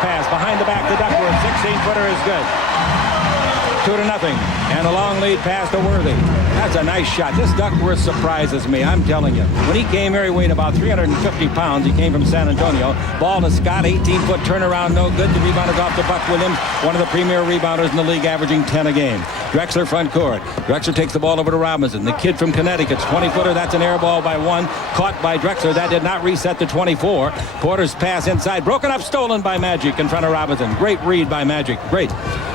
pass behind the back to Duckworth. 16-footer is good. 2-0. And a long lead pass to Worthy. That's a nice shot. This Duckworth surprises me, I'm telling you. When he came here, he weighed about 350 pounds. He came from San Antonio. Ball to Scott, 18-foot turnaround, no good. The rebound is off to Buck Williams, one of the premier rebounders in the league, averaging 10 a game. Drexler front court. Drexler takes the ball over to Robinson. The kid from Connecticut's 20-footer. That's an air ball by one. Caught by Drexler. That did not reset to 24. Porter's pass inside. Broken up, stolen by Magic in front of Robinson. Great read by Magic. Great.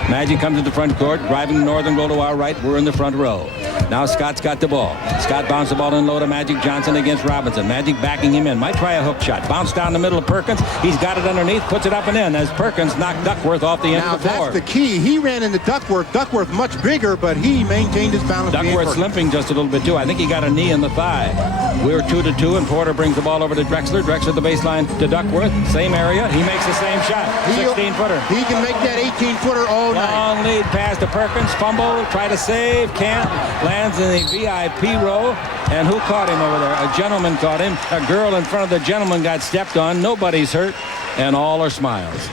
Magic comes to the front court, driving the northern goal to our right. We're in the front row. Now Scott's got the ball. Scott bounced the ball in low to Magic Johnson against Robinson. Magic backing him in. Might try a hook shot. Bounce down the middle of Perkins. He's got it underneath, puts it up and in as Perkins knocked Duckworth off the end of the floor. Now that's the key. He ran into Duckworth. Duckworth much bigger, but he maintained his balance. Duckworth's limping just a little bit too. I think he got a knee in the thigh. We're 2-2, and Porter brings the ball over to Drexler. Drexler the baseline to Duckworth. Same area. He makes the same shot. 16-footer. He can make that 18-footer all night. Long lead pass to Perkins. Fumble. Try to save. Can't. Lands in the VIP row. And who caught him over there? A gentleman caught him. A girl in front of the gentleman got stepped on. Nobody's hurt. And all are smiles.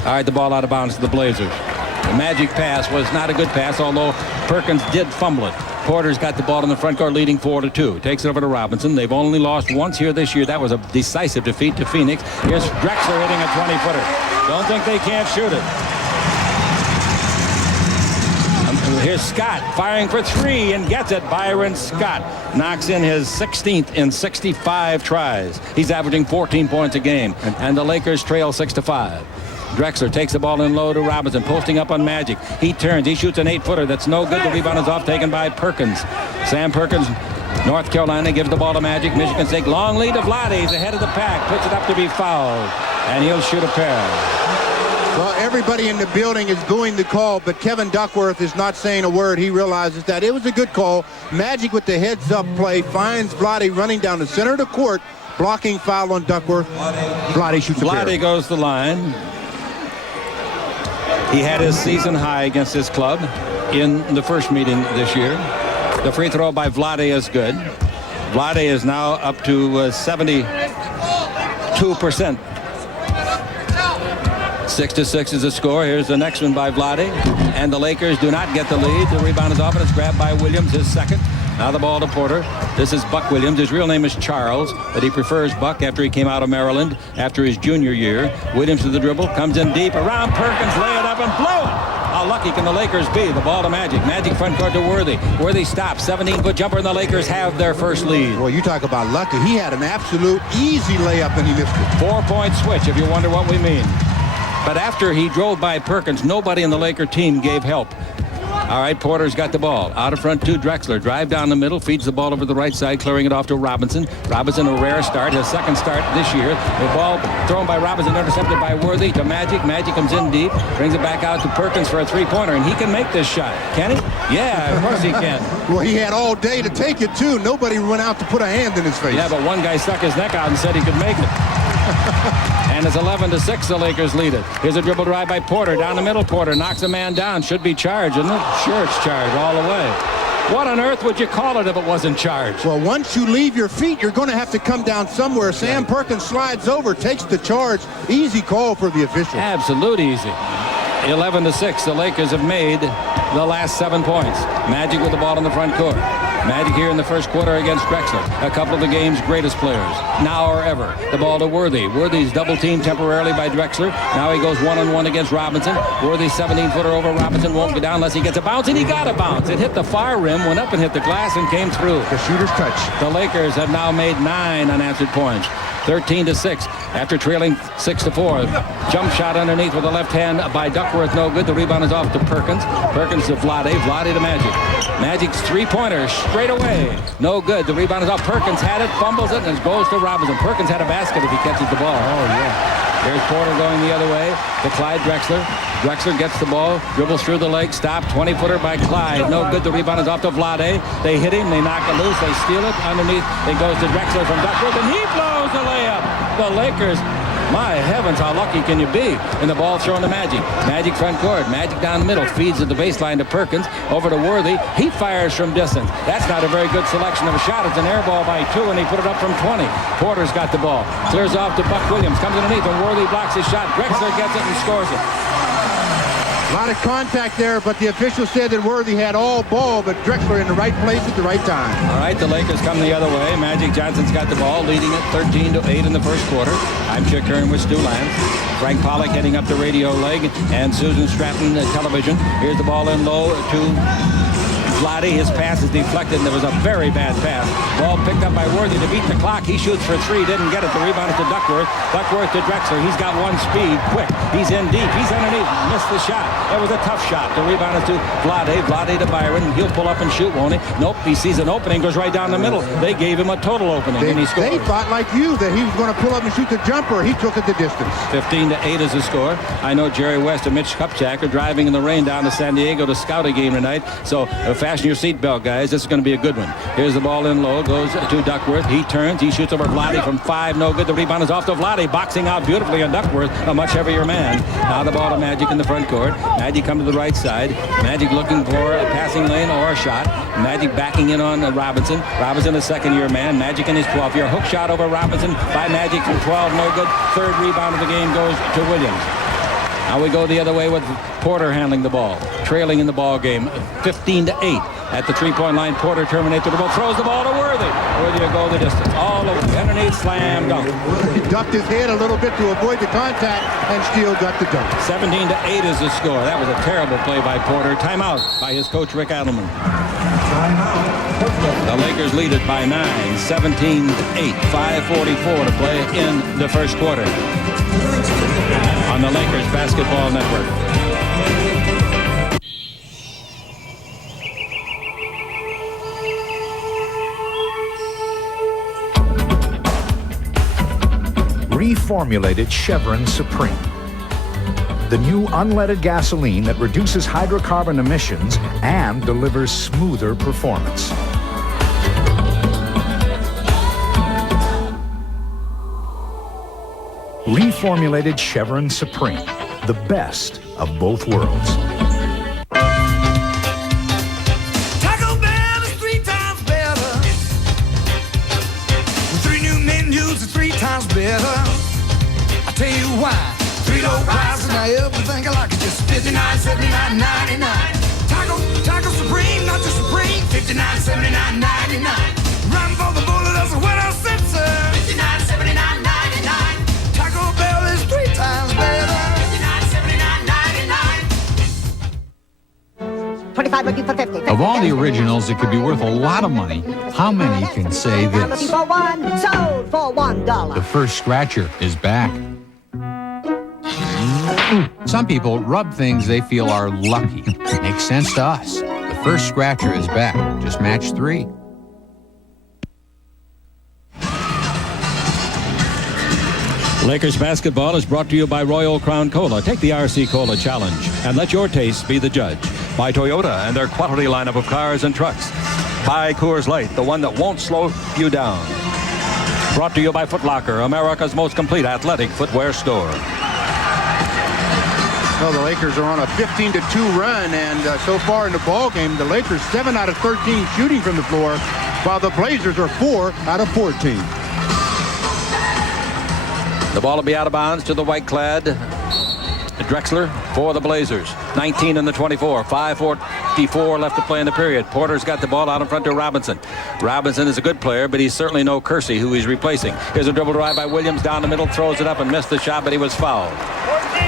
All right, the ball out of bounds to the Blazers. The Magic pass was not a good pass, although Perkins did fumble it. Porter's got the ball in the front court, leading 4-2. Takes it over to Robinson. They've only lost once here this year. That was a decisive defeat to Phoenix. Here's Drexler hitting a 20-footer. Don't think they can't shoot it. Here's Scott firing for three and gets it. Byron Scott knocks in his 16th in 65 tries. He's averaging 14 points a game, and the Lakers trail 6-5. Drexler takes the ball in low to Robinson, posting up on Magic. He turns. He shoots an 8-footer. That's no good. The rebound is off, taken by Perkins. Sam Perkins, North Carolina, gives the ball to Magic. Michigan State, long lead to Vlade. He's ahead of the pack. Puts it up to be fouled, and he'll shoot a pair. Well, everybody in the building is booing the call, but Kevin Duckworth is not saying a word. He realizes that it was a good call. Magic with the heads-up play finds Vlade running down the center of the court, blocking foul on Duckworth. Vlade shoots a pair. Vlade goes to the line. He had his season high against his club in the first meeting this year. The free throw by Vlade is good. Vlade is now up to 72%. 6-6 is the score. Here's the next one by Vlade. And the Lakers do not get the lead. The rebound is off, and it's grabbed by Williams, his second. Now the ball to Porter. This is Buck Williams. His real name is Charles, but he prefers Buck after he came out of Maryland after his junior year. Williams to the dribble. Comes in deep. Around Perkins. Lay it up and blow it. How lucky can the Lakers be? The ball to Magic. Magic front court to Worthy. Worthy stops. 17-foot jumper, and the Lakers have their first lead. Well, you talk about lucky. He had an absolute easy layup, and he missed it. 4-point switch, if you wonder what we mean. But after he drove by Perkins, nobody in the Laker team gave help. All right, Porter's got the ball. Out of front to Drexler. Drive down the middle. Feeds the ball over the right side, clearing it off to Robinson. Robinson, a rare start. His second start this year. The ball thrown by Robinson, intercepted by Worthy to Magic. Magic comes in deep. Brings it back out to Perkins for a three-pointer. And he can make this shot. Can he? Yeah, of course he can. Well, he had all day to take it, too. Nobody went out to put a hand in his face. Yeah, but one guy stuck his neck out and said he could make it. And it's 11-6. The Lakers lead it. Here's a dribble drive by Porter. Down the middle, Porter knocks a man down. Should be charged, isn't it? Sure, it's charged all the way. What on earth would you call it if it wasn't charged? Well, once you leave your feet, you're going to have to come down somewhere. Sam Perkins slides over, takes the charge. Easy call for the official. Absolute easy. 11-6. The Lakers have made the last 7 points. Magic with the ball in the front court. Magic here in the first quarter against Drexler. A couple of the game's greatest players, now or ever. The ball to Worthy. Worthy's double-teamed temporarily by Drexler. Now he goes one-on-one against Robinson. Worthy 17-footer over Robinson. Won't go down unless he gets a bounce, and he got a bounce. It hit the far rim, went up and hit the glass, and came through. The shooter's touch. The Lakers have now made 9 unanswered points. 13-6 after trailing 6-4. Jump shot underneath with the left hand by Duckworth, no good. The rebound is off to Perkins. Perkins to Vlade. Vlade to Magic. Magic's three-pointer straight away. No good. The rebound is off. Perkins had it, fumbles it, and it goes to Robinson. Perkins had a basket if he catches the ball. Oh, yeah. Here's Porter going the other way to Clyde Drexler. Drexler gets the ball, dribbles through the leg, stop, 20-footer by Clyde. No good. The rebound is off to Vlade. They hit him. They knock it loose. They steal it. Underneath, it goes to Drexler from Duckworth, and he blows the layup. The Lakers My heavens, how lucky can you be? And the ball thrown to Magic. Magic front court. Magic down the middle. Feeds at the baseline to Perkins. Over to Worthy. He fires from distance. That's not a very good selection of a shot. It's an air ball by 2, and he put it up from 20. Porter's got the ball. Clears off to Buck Williams. Comes underneath, and Worthy blocks his shot. Drexler gets it and scores it. A lot of contact there, but the official said that Worthy had all ball, but Drexler in the right place at the right time. All right, the Lakers come the other way. Magic Johnson's got the ball, leading it 13-8 in the first quarter. I'm Chick Hearn with Stu Lance. Frank Pollock heading up the radio leg, and Susan Stratton television. Here's the ball in low to Vlade. His pass is deflected, and there was a very bad pass. Ball picked up by Worthy to beat the clock. He shoots for 3, didn't get it. The rebound is to Duckworth. Duckworth to Drexler. He's got one speed, quick. He's in deep. He's underneath. Missed the shot. It was a tough shot. The rebound is to Vlade. Vlade to Byron. He'll pull up and shoot, won't he? Nope. He sees an opening, goes right down the middle. They gave him a total opening, and he scored. They thought like you that he was going to pull up and shoot the jumper. He took it the distance. 15-8 is the score. I know Jerry West and Mitch Kupchak are driving in the rain down to San Diego to scout a game tonight. So fasten your seatbelt, guys. This is going to be a good one. Here's the ball in low. Goes to Duckworth. He turns. He shoots over Vlade from 5. No good. The rebound is off to Vlade. Boxing out beautifully on Duckworth. A much heavier man. Now the ball to Magic in the front court. Magic come to the right side. Magic looking for a passing lane or a shot. Magic backing in on Robinson. Robinson, a second-year man. Magic in his 12th year. Hook shot over Robinson by Magic from 12. No good. Third rebound of the game goes to Williams. Now we go the other way with Porter handling the ball. Trailing in the ball game 15-8. At the three-point line, Porter terminates the ball, throws the ball to Worthy. Worthy will go the distance. All over. Underneath, slam, dunk. He ducked his head a little bit to avoid the contact and still got the dunk. 17-8 is the score. That was a terrible play by Porter. Timeout by his coach, Rick Adelman. The Lakers lead it by 9, 17-8, 5:44 to play in the first quarter. On the Lakers Basketball Network. Reformulated Chevron Supreme. The new unleaded gasoline that reduces hydrocarbon emissions and delivers smoother performance. Reformulated Chevron Supreme, the best of both worlds. Taco Bell is 3 times better. With 3 new menus, it's 3 times better. I tell you why. 3 low prices, now everything I like is just $59.79.99. Taco Supreme, not just Supreme. $59.79.99. Run for the bullet, that's what I said, sir. $59.79.99. Taco Bell is 3 times better. $59.79.99. 25 looking for 50. Of all the originals that could be worth a lot of money, how many can say I'm this? looking for 1, sold for $1. The first scratcher is back. Some people rub things they feel are lucky. Makes sense to us. The first scratcher is back. Just match 3. Lakers basketball is brought to you by Royal Crown Cola. Take the RC Cola Challenge and let your taste be the judge. By Toyota and their quality lineup of cars and trucks. By Coors Light, the one that won't slow you down. Brought to you by Foot Locker, America's most complete athletic footwear store. Well, the Lakers are on a 15-2 run, and so far in the ball game, the Lakers 7 out of 13 shooting from the floor, while the Blazers are 4 out of 14. The ball will be out of bounds to the white-clad Drexler for the Blazers. 19 in the 24. 5:44 left to play in the period. Porter's got the ball out in front to Robinson. Robinson is a good player, but he's certainly no Kersey, who he's replacing. Here's a dribble drive by Williams down the middle, throws it up and missed the shot, but he was fouled.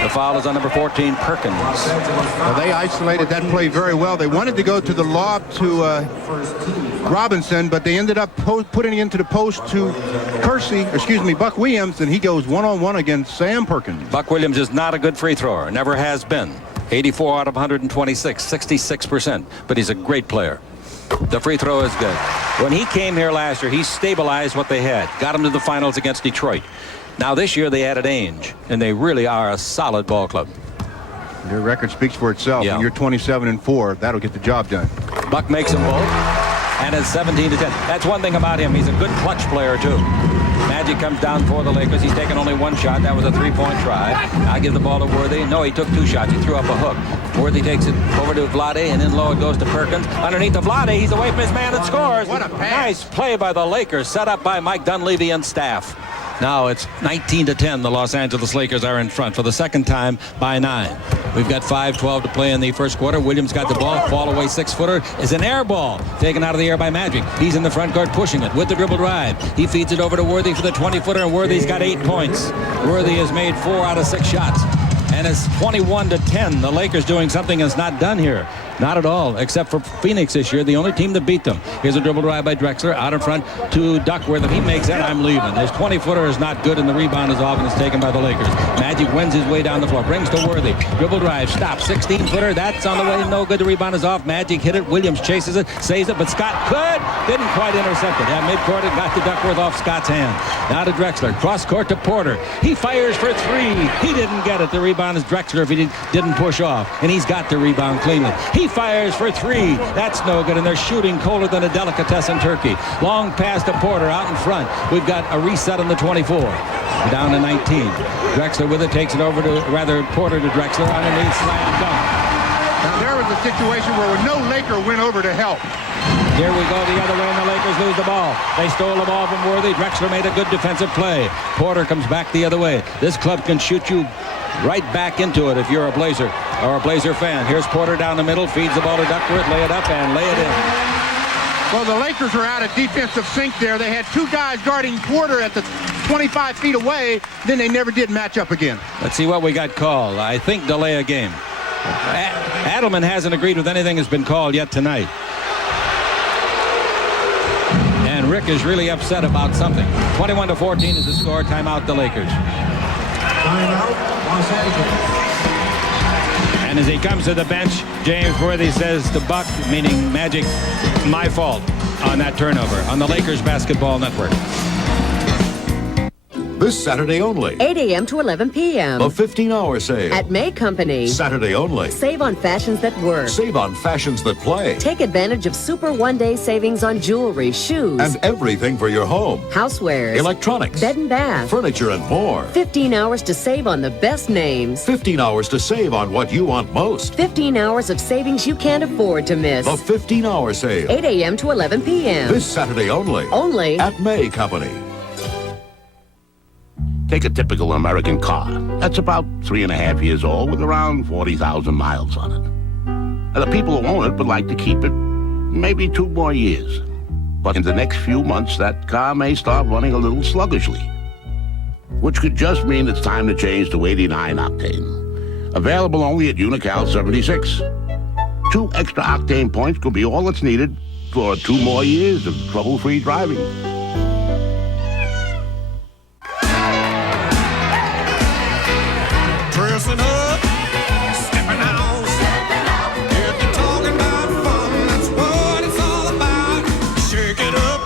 The foul is on number 14, Perkins. Well, they isolated that play very well. They wanted to go to the lob to Robinson, but they ended up putting it into the post to Buck Williams, and he goes one-on-one against Sam Perkins. Buck Williams is not a good free thrower, never has been. 84 out of 126, 66%, but he's a great player. The free throw is good. When he came here last year, he stabilized what they had, got them to the finals against Detroit. Now this year they added Ainge, and they really are a solid ball club. Their record speaks for itself. Yeah. When you're 27-4, that'll get the job done. Buck makes them both, and it's 17-10. That's one thing about him. He's a good clutch player, too. Magic comes down for the Lakers. He's taken only one shot. That was a three-point try. I give the ball to Worthy. No, he took two shots. He threw up a hook. Worthy takes it over to Vlade, and in low it goes to Perkins. Underneath the Vlade, he's away from his man and scores. What a pass. Nice play by the Lakers, set up by Mike Dunleavy and staff. Now it's 19-10. The Los Angeles Lakers are in front for the second time by 9. We've got 5:12 to play in the first quarter. Williams got the ball. Fall away 6-footer is an air ball taken out of the air by Magic. He's in the front court pushing it with the dribble drive. He feeds it over to Worthy for the 20-footer, and Worthy's got 8 points. Worthy has made 4 out of 6 shots. And it's 21-10. The Lakers doing something that's not done here. Not at all, except for Phoenix this year, the only team that beat them. Here's a dribble drive by Drexler, out in front to Duckworth. If he makes that, I'm leaving. His 20-footer is not good, and the rebound is off, and it's taken by the Lakers. Magic wins his way down the floor, brings to Worthy. Dribble drive, stop, 16-footer. That's on the way, no good. The rebound is off. Magic hit it. Williams chases it, saves it, but Scott didn't quite intercept it. At midcourt, it got to Duckworth off Scott's hand. Now to Drexler, cross court to Porter. He fires for 3. He didn't get it. The rebound is Drexler if he didn't push off, and he's got the rebound cleanly. He fires for 3. That's no good, and they're shooting colder than a delicatessen turkey. Long pass to Porter out in front. We've got a reset on the 24. Down to 19. Drexler with it, takes it over to, Porter to Drexler. Underneath, slam dunk. Now there was a situation where no Laker went over to help. Here we go the other way, and the Lakers lose the ball. They stole the ball from Worthy. Drexler made a good defensive play. Porter comes back the other way. This club can shoot you right back into it if you're a Blazer or a Blazer fan. Here's Porter down the middle, feeds the ball to Duckworth, lay it up and lay it in. Well, the Lakers are out of defensive sync there. They had 2 guys guarding Porter at the 25 feet away. Then they never did match up again. Let's see what we got called. I think delay a game. Adelman hasn't agreed with anything that's been called yet tonight. And Rick is really upset about something. 21-14 is the score. Timeout the Lakers. And as he comes to the bench, James Worthy says to Buck, meaning Magic, my fault on that turnover on the Lakers Basketball Network. This Saturday only. 8 a.m. to 11 p.m. A 15-hour sale. At May Company. Saturday only. Save on fashions that work. Save on fashions that play. Take advantage of super one-day savings on jewelry, shoes, And everything for your home. housewares, Electronics. bed and bath. Furniture and more. 15 hours to save on the best names. 15 hours to save on what you want most. 15 hours of savings you can't afford to miss. A 15-hour sale. 8 a.m. to 11 p.m. This Saturday only. Only At May Company. Take a typical American car. That's about 3.5 years old with around 40,000 miles on it. And the people who own it would like to keep it maybe 2 more years. But in the next few months, that car may start running a little sluggishly, which could just mean it's time to change to 89 octane. Available only at Unical 76. 2 extra octane points could be all that's needed for 2 more years of trouble-free driving. Dressing up, stepping out. If you're talking about fun, that's what it's all about. Shake it up,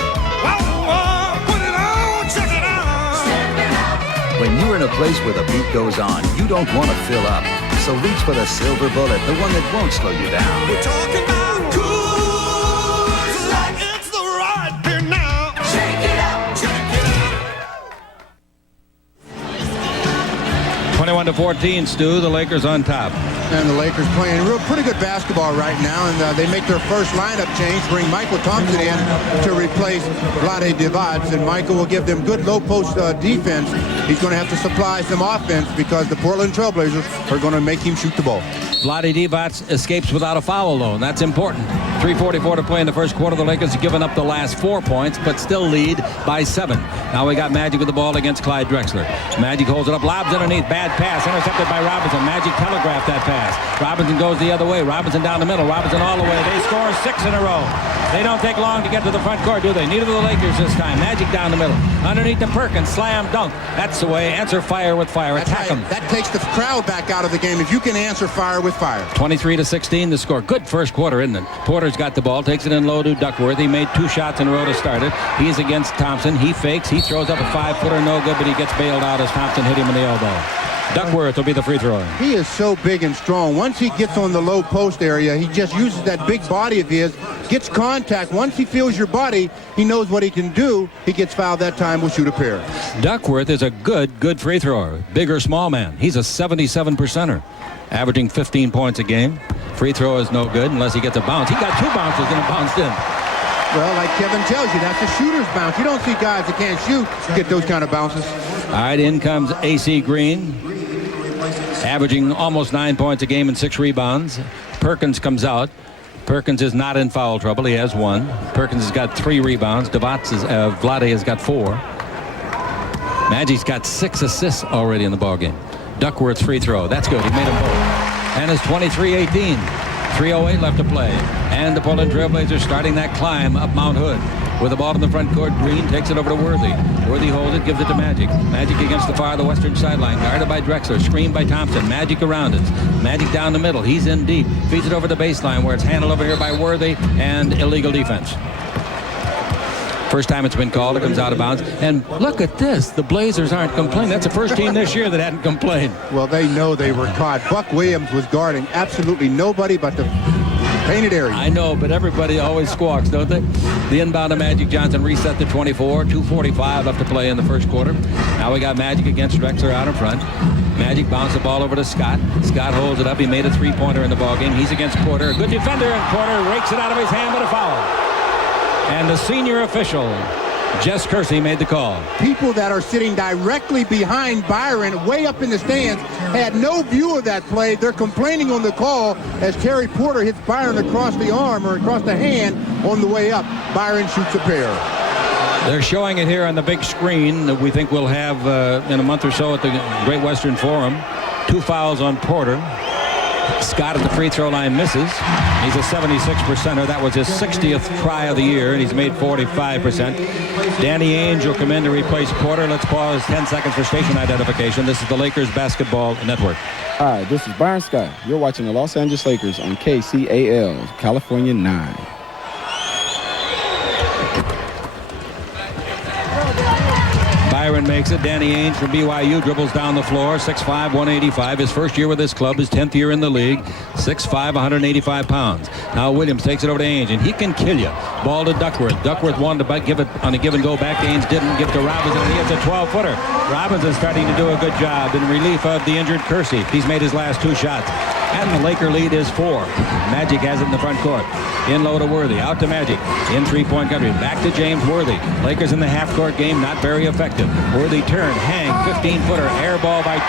whoa, whoa, put it on, check it out. When you're in a place where the beat goes on, you don't want to fill up. So reach for the silver bullet, the one that won't slow you down. We're talking about cool, like it's the right beer now. Shake it up, check it out. 21-14, Stu. The Lakers on top. And the Lakers playing pretty good basketball right now, and they make their first lineup change, bring Michael Thompson in to replace Vlade Divac, and Michael will give them good low post defense. He's going to have to supply some offense because the Portland Trailblazers are going to make him shoot the ball. Vlade Divac escapes without a foul, though, and that's important. 3:44 to play in the first quarter. The Lakers have given up the last 4 points, but still lead by 7. Now we got Magic with the ball against Clyde Drexler. Magic holds it up, lobs underneath, bad pass, intercepted by Robinson. Magic telegraphed that pass. Robinson goes the other way. Robinson down the middle. Robinson all the way. They score 6 in a row. They don't take long to get to the front court, do they? Neither do the Lakers this time. Magic down the middle. Underneath the Perkins, slam dunk. That's the way. Answer fire with fire. Attack them. That takes the crowd back out of the game if you can answer fire with fire. 23-16 the score. Good first quarter, isn't it? Porter's got the ball, takes it in low to Duckworth. He made 2 shots in a row to start it. He's against Thompson. He fakes. He throws up a 5-footer, no good, but he gets bailed out as Thompson hit him in the elbow. Duckworth will be the free thrower. He is so big and strong. Once he gets on the low post area, he just uses that big body of his, gets contact. Once he feels your body, he knows what he can do. He gets fouled that time, will shoot a pair. Duckworth is a good free thrower. Big or small man. He's a 77%er, averaging 15 points a game. Free throw is no good unless he gets a bounce. He got 2 bounces and it bounced in. Well, like Kevin tells you, that's a shooter's bounce. You don't see guys that can't shoot get those kind of bounces. All right, in comes A.C. Green, averaging almost 9 points a game and 6 rebounds. Perkins comes out. Perkins is not in foul trouble. He has 1. Perkins has got 3 rebounds. Vlade has got 4. Magic's got 6 assists already in the ballgame. Duckworth's free throw. That's good. He made them both. And it's 23-18. 3:08 left to play. And the Portland Trailblazers starting that climb up Mount Hood. With the ball in the front court, Green takes it over to Worthy. Worthy holds it, gives it to Magic. Magic against the far of the western sideline, guarded by Drexler, screened by Thompson. Magic around it. Magic down the middle. He's in deep. Feeds it over the baseline where it's handled over here by Worthy, and illegal defense. First time it's been called, it comes out of bounds. And look at this. The Blazers aren't complaining. That's the first team this year that hadn't complained. Well, they know they were caught. Buck Williams was guarding absolutely nobody but the painted area. I know, but everybody always squawks, don't they? The inbound of Magic Johnson reset to 24. 2:45 left to play in the first quarter. Now we got Magic against Drexler out in front. Magic bounced the ball over to Scott. Scott holds it up. He made a 3-pointer in the ballgame. He's against Porter. A good defender, and Porter rakes it out of his hand, but a foul. And the senior official, Jess Kersey, made the call. People that are sitting directly behind Byron, way up in the stands, had no view of that play. They're complaining on the call as Terry Porter hits Byron across the arm or across the hand on the way up. Byron shoots a pair. They're showing it here on the big screen that we think we'll have in a month or so at the Great Western Forum. 2 fouls on Porter. Scott at the free throw line misses. He's a 76%er. That was his 60th try of the year, and he's made 45%. Danny Ainge will come in to replace Porter. Let's pause 10 seconds for station identification. This is the Lakers Basketball Network. Hi, this is Byron Scott. You're watching the Los Angeles Lakers on KCAL, California 9. Byron makes it. Danny Ainge from BYU dribbles down the floor. 6'5", 185. His first year with this club, his 10th year in the league. 6'5", 185 pounds. Now Williams takes it over to Ainge, and he can kill you. Ball to Duckworth. Duckworth wanted to give it on a give and go back. Ainge didn't. Give to Robinson, and he hits a 12-footer. Robinson's starting to do a good job in relief of the injured Kersey. He's made his last 2 shots. And the Laker lead is 4. Magic has it in the front court. In low to Worthy. Out to Magic. In three-point country. Back to James Worthy. Lakers in the half-court game, not very effective. Worthy turn, hang, 15-footer, air ball by 2.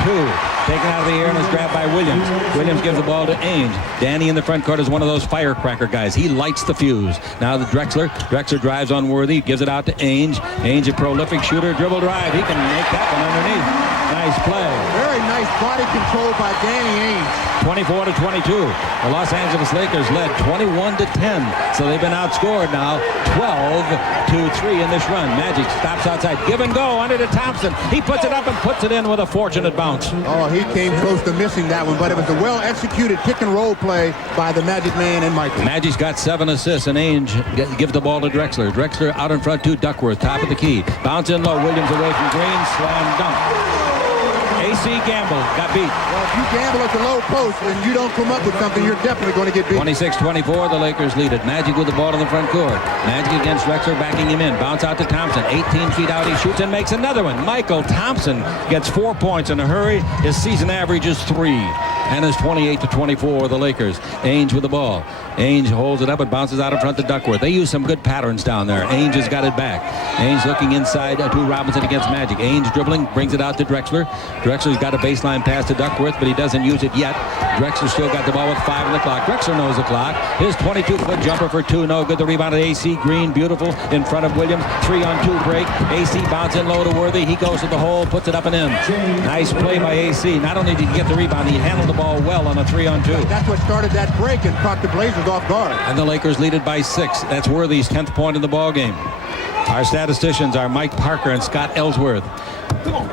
Taken out of the air and is grabbed by Williams. Williams gives the ball to Ainge. Danny in the front court is one of those firecracker guys. He lights the fuse. Now the Drexler. Drexler drives on Worthy, gives it out to Ainge. Ainge, a prolific shooter, dribble drive. He can make that one underneath. Nice play. Very nice body control by Danny Ainge. 24-22. The Los Angeles Lakers led 21-10. So they've been outscored now 12-3 in this run. Magic stops outside. Give and go under to Thompson. He puts it up and puts it in with a fortunate bounce. Oh, he came close to missing that one, but it was a well-executed pick-and-roll play by the Magic man and Michael. Magic's got 7 assists, and Ainge gives the ball to Drexler. Drexler out in front to Duckworth, top of the key. Bounce in low. Williams away from Green. Slam dunk. A.C. Gamble got beat. Well, if you gamble at the low post and you don't come up with something, you're definitely going to get beat. 26-24, the Lakers lead it. Magic with the ball in the front court. Magic against Drexler, backing him in. Bounce out to Thompson. 18 feet out, he shoots and makes another one. Michael Thompson gets 4 points in a hurry. His season average is 3. And it's 28-24, the Lakers. Ainge with the ball. Ainge holds it up and bounces out in front to Duckworth. They use some good patterns down there. Ainge has got it back. Ainge looking inside to Robinson against Magic. Ainge dribbling, brings it out to Drexler. Drexler's got a baseline pass to Duckworth, but he doesn't use it yet. Drexler still got the ball with 5 on the clock. Drexler knows the clock. His 22-foot jumper for 2, no good. The rebound at A.C. Green, beautiful, in front of Williams. 3-on-2 break. A.C. bouncing low to Worthy. He goes to the hole, puts it up and in. Nice play by A.C. Not only did he get the rebound, he handled the ball well on a 3-on-2. That's what started that break and caught the Blazers off guard. And the Lakers lead it by 6. That's Worthy's 10th point in the ball game. Our statisticians are Mike Parker and Scott Ellsworth.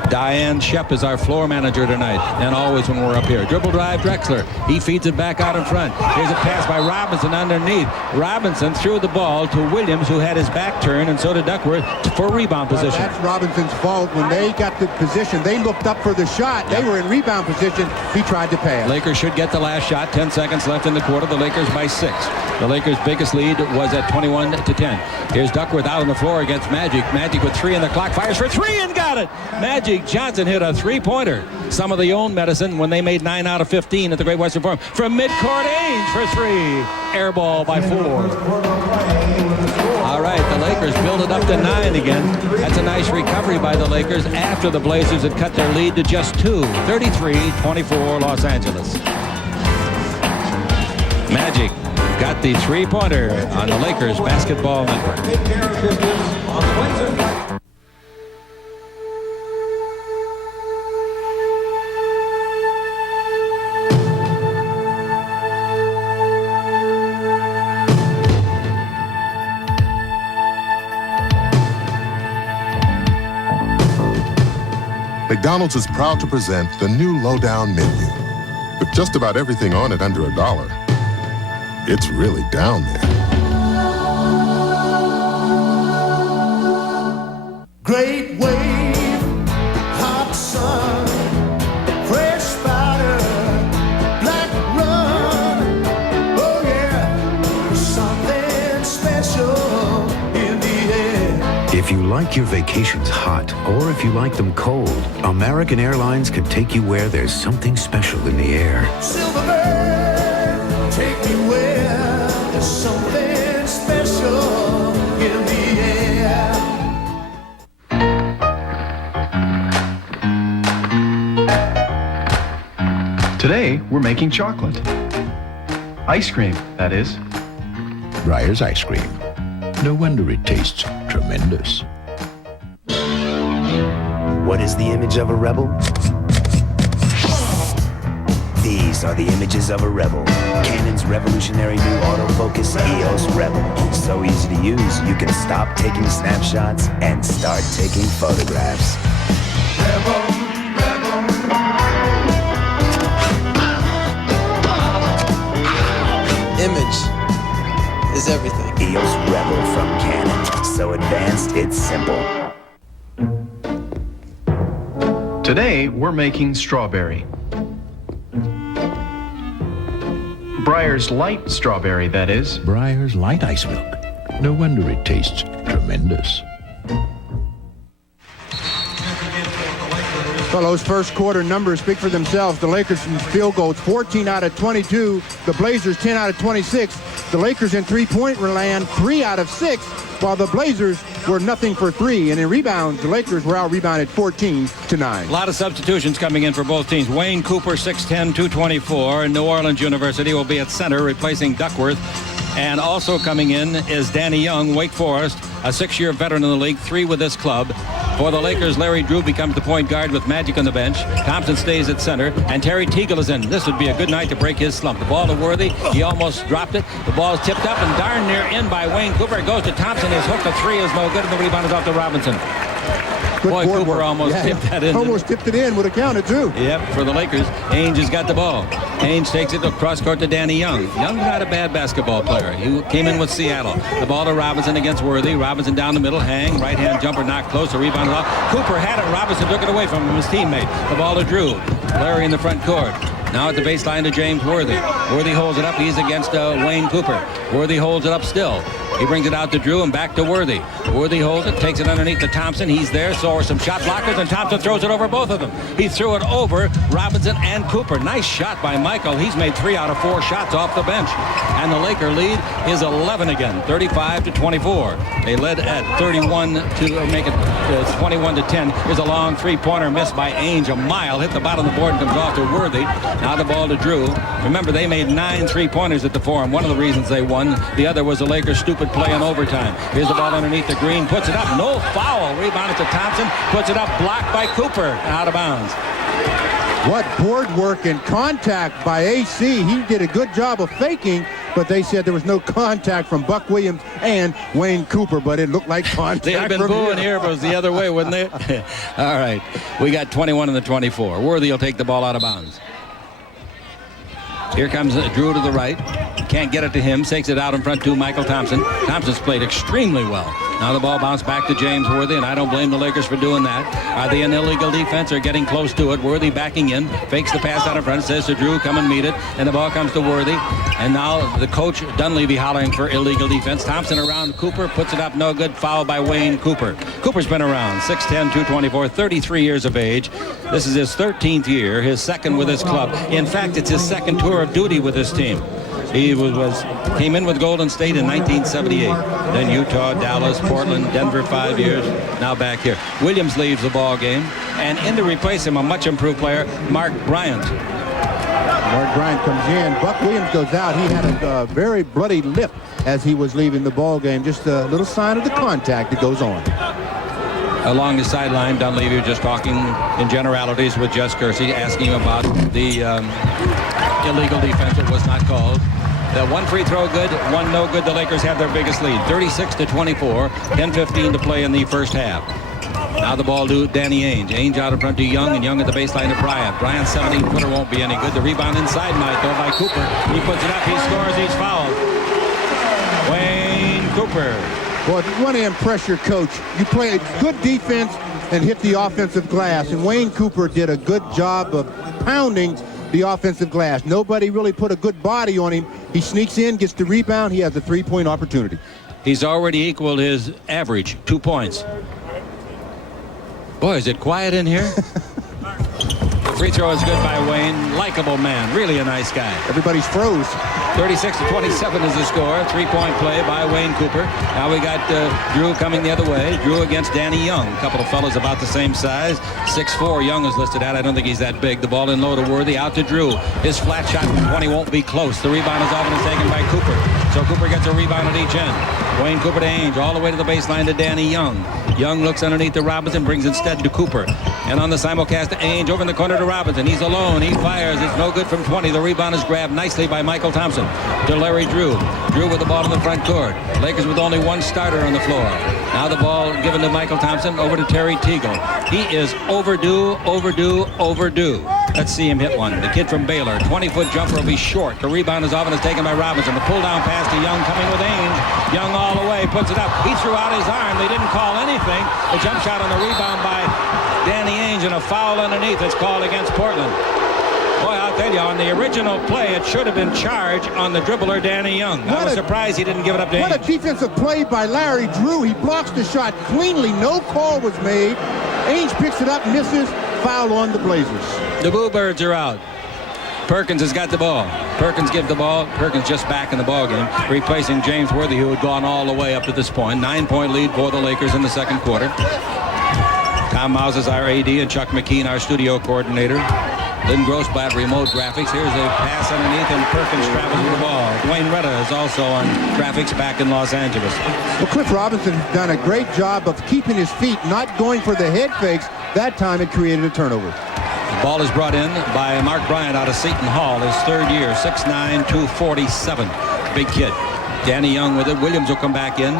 Diane Shep is our floor manager tonight, and always when we're up here. Dribble drive, Drexler. He feeds it back out in front. Here's a pass by Robinson underneath. Robinson threw the ball to Williams, who had his back turned, and so did Duckworth for rebound position. That's Robinson's fault. When they got the position, they looked up for the shot. They were in rebound position. He tried to pass. Lakers should get the last shot. 10 seconds left in the quarter. The Lakers by 6. The Lakers' biggest lead was at 21-10. Here's Duckworth out on the floor against Magic. Magic with 3 on the clock. Fires for 3 and got it. Magic Johnson hit a three-pointer. Some of the own medicine when they made 9 out of 15 at the Great Western Forum. From midcourt, Ainge for 3. Air ball by 4. All right, the Lakers build it up to 9 again. That's a nice recovery by the Lakers after the Blazers had cut their lead to just 2. 33-24 Los Angeles. Magic got the three-pointer on the Lakers Basketball Network. McDonald's is proud to present the new Lowdown menu. With just about everything on it under $1, it's really down there. Great wave, hot sun, fresh spider, black rum. Oh yeah, something special in the air. If you like your vacations hot, or if you like them cold, American Airlines can take you where there's something special in the air. Silverbird, take me where there's something special in the air. Today, we're making chocolate. Ice cream, that is. Breyer's ice cream. No wonder it tastes tremendous. What is the image of a rebel? These are the images of a rebel. Canon's revolutionary new autofocus EOS Rebel. So easy to use, you can stop taking snapshots and start taking photographs. Image is everything. EOS Rebel from Canon. So advanced, it's simple. Today, we're making strawberry. Breyer's Light Strawberry, that is. Breyer's Light Ice Milk. No wonder it tastes tremendous. Well, those first quarter numbers speak for themselves. The Lakers in field goals, 14 out of 22. The Blazers, 10 out of 26. The Lakers in three-point land, 3 out of 6, while the Blazers were nothing for 3. And in rebounds, the Lakers were out-rebounded 14-9. A lot of substitutions coming in for both teams. Wayne Cooper, 6'10", 224. New Orleans University will be at center, replacing Duckworth. And also coming in is Danny Young, Wake Forest, a 6-year veteran in the league, 3 with this club. For the Lakers, Larry Drew becomes the point guard with Magic on the bench. Thompson stays at center, and Terry Teagle is in. This would be a good night to break his slump. The ball to Worthy. He almost dropped it. The ball is tipped up and darn near in by Wayne Cooper. It goes to Thompson. His hook, the 3 is no good, and the rebound is off to Robinson. Good Boy, board Cooper work. almost tipped that in. Almost tipped it in. Would have counted, too. Yep, for the Lakers. Ainge has got the ball. Ainge takes it across court to Danny Young. Young's not a bad basketball player. He came in with Seattle. The ball to Robinson against Worthy. Robinson down the middle. Hang. Right-hand jumper not close. The rebound off. Cooper had it. Robinson took it away from him, his teammate. The ball to Drew. Larry in the front court. Now at the baseline to James Worthy. Worthy holds it up. He's against Wayne Cooper. Worthy holds it up still. He brings it out to Drew and back to Worthy. Worthy holds it, takes it underneath to Thompson. He's there, so are some shot blockers, and Thompson throws it over both of them. He threw it over Robinson and Cooper. Nice shot by Michael. He's made 3 out of 4 shots off the bench. And the Laker lead is 11 again, 35-24. They led at 31 to make it 21-10. Here's a long three-pointer missed by Ainge. A mile, hit the bottom of the board and comes off to Worthy. Now the ball to Drew. Remember, they made 9 three-pointers at the Forum. One of the reasons they won. The other was the Lakers' stupid play in overtime. Here's the ball underneath the green. Puts it up. No foul. Rebounded to Thompson. Puts it up. Blocked by Cooper. Out of bounds. What board work and contact by AC. He did a good job of faking, but they said there was no contact from Buck Williams and Wayne Cooper, but it looked like contact. They'd have been booing here if it was the other way, wouldn't they? All right. We got 21 and the 24. Worthy will take the ball out of bounds. Here comes Drew to the right. Can't get it to him. Takes it out in front to Michael Thompson. Thompson's played extremely well. Now the ball bounced back to James Worthy, and I don't blame the Lakers for doing that. Are they an illegal defense or getting close to it? Worthy backing in. Fakes the pass out in front. Says to Drew, come and meet it. And the ball comes to Worthy. And now the coach, Dunleavy, hollering for illegal defense. Thompson around Cooper. Puts it up. No good. Foul by Wayne Cooper. Cooper's been around. 6'10", 224, 33 years of age. This is his 13th year, his second with his club. In fact, it's his second tour of duty with his team. He came in with Golden State in 1978. Then Utah, Dallas, Portland, Denver 5 years. Now back here. Williams leaves the ball game. And in to replace him, a much improved player, Mark Bryant. Mark Bryant comes in. Buck Williams goes out. He had a very bloody lip as he was leaving the ball game. Just a little sign of the contact that goes on. Along the sideline, Dunleavy was just talking in generalities with Jess Kersey, asking him about the illegal defense that was not called. The one free throw good, one no good. The Lakers have their biggest lead, 36-24, 10:15 to play in the first half. Now the ball to Danny Ainge. Ainge out in front to Young, and Young at the baseline to Bryant. Bryant's 17-footer won't be any good. The rebound inside might, though, by Cooper. He puts it up, he scores, he's fouled. Wayne Cooper. Well, if you want to impress your coach, you play a good defense and hit the offensive glass. And Wayne Cooper did a good job of pounding the offensive glass. Nobody really put a good body on him. He sneaks in, gets the rebound. He has a three-point opportunity. He's already equaled his average, 2 points. Boy, is it quiet in here? Free throw is good by Wayne. Likeable man. Really a nice guy. Everybody's froze. 36-27 is the score. Three-point play by Wayne Cooper. Now we got Drew coming the other way. Drew against Danny Young. A couple of fellas about the same size. 6'4" Young is listed at. I don't think he's that big. The ball in low to Worthy. Out to Drew. His flat shot from 20 won't be close. The rebound is often taken by Cooper. So Cooper gets a rebound at each end. Wayne Cooper to Ainge. All the way to the baseline to Danny Young. Young looks underneath to Robinson. Brings instead to Cooper. And on the simulcast to Ainge. Over in the corner to Robinson. He's alone. He fires. It's no good from 20. The rebound is grabbed nicely by Michael Thompson. To Larry Drew. Drew with the ball in the front court. Lakers with only one starter on the floor. Now the ball given to Michael Thompson. Over to Terry Teagle. He is overdue. Let's see him hit one. The kid from Baylor. 20-foot jumper will be short. The rebound is often taken by Robinson. The pull-down pass to Young coming with Ainge. Young all the way. Puts it up. He threw out his arm. They didn't call anything. A jump shot on the rebound by Danny Ainge and a foul underneath. It's called against Portland. Boy, I'll tell you, on the original play, it should have been charge on the dribbler, Danny Young. I was surprised he didn't give it up to Ainge. What a defensive play by Larry Drew. He blocks the shot cleanly. No call was made. Ainge picks it up, misses. Foul on the Blazers. The Boo Birds are out. Perkins has got the ball. Perkins gives the ball. Perkins just back in the ball game, replacing James Worthy, who had gone all the way up to this point. 9-point lead for the Lakers in the second quarter. Tom Mouse is our AD and Chuck McKean, our studio coordinator. Lynn Grossblatt, remote graphics. Here's a pass underneath, and Perkins travels with the ball. Dwayne Retta is also on graphics back in Los Angeles. Well, Cliff Robinson has done a great job of keeping his feet, not going for the head fakes. That time it created a turnover. The ball is brought in by Mark Bryant out of Seton Hall, his third year, 6'9", 247. Big kid. Danny Young with it. Williams will come back in.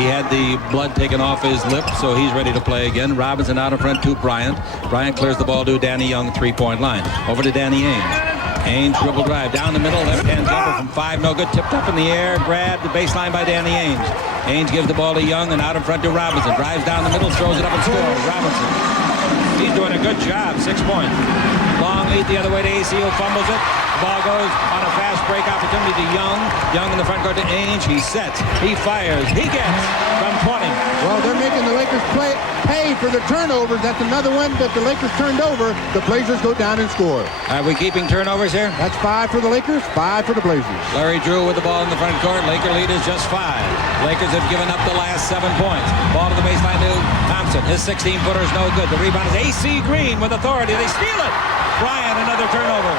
He had the blood taken off his lip, so he's ready to play again. Robinson out in front to Bryant. Bryant clears the ball to Danny Young, three-point line. Over to Danny Ainge. Ainge dribble drive down the middle, left-hand jumper from 5, no good. Tipped up in the air, grabbed the baseline by Danny Ainge. Ainge gives the ball to Young and out in front to Robinson. Drives down the middle, throws it up and scores. Robinson. He's doing a good job, 6 points. Long lead the other way to AC, who fumbles it. The ball goes on a fast break opportunity to Young. Young in the front court to Ainge. He sets. He fires. He gets from 20. Well, they're making the Lakers pay for the turnovers. That's another one that the Lakers turned over. The Blazers go down and score. Are we keeping turnovers here? That's 5 for the Lakers, 5 for the Blazers. Larry Drew with the ball in the front court. Laker lead is just 5. Lakers have given up the last 7 points. Ball to the baseline to Thompson. His 16-footer is no good. The rebound is AC Green with authority. They steal it. Bryant, another turnover.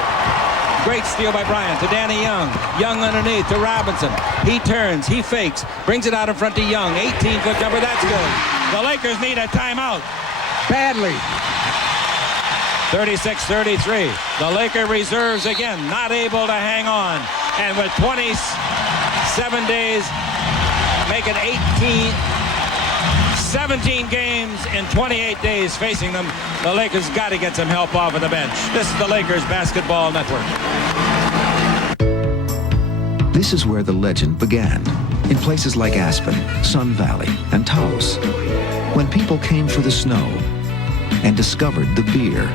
Great steal by Bryant to Danny Young. Young underneath to Robinson. He turns, he fakes, brings it out in front to Young. 18-foot jumper, that's good. The Lakers need a timeout. Badly. 36-33. The Laker reserves again, not able to hang on. And with 7 days, making 17 games in 28 days facing them. The Lakers got to get some help off of the bench. This is the Lakers Basketball Network. This is where the legend began, in places like Aspen, Sun Valley, and Taos, when people came for the snow and discovered the beer,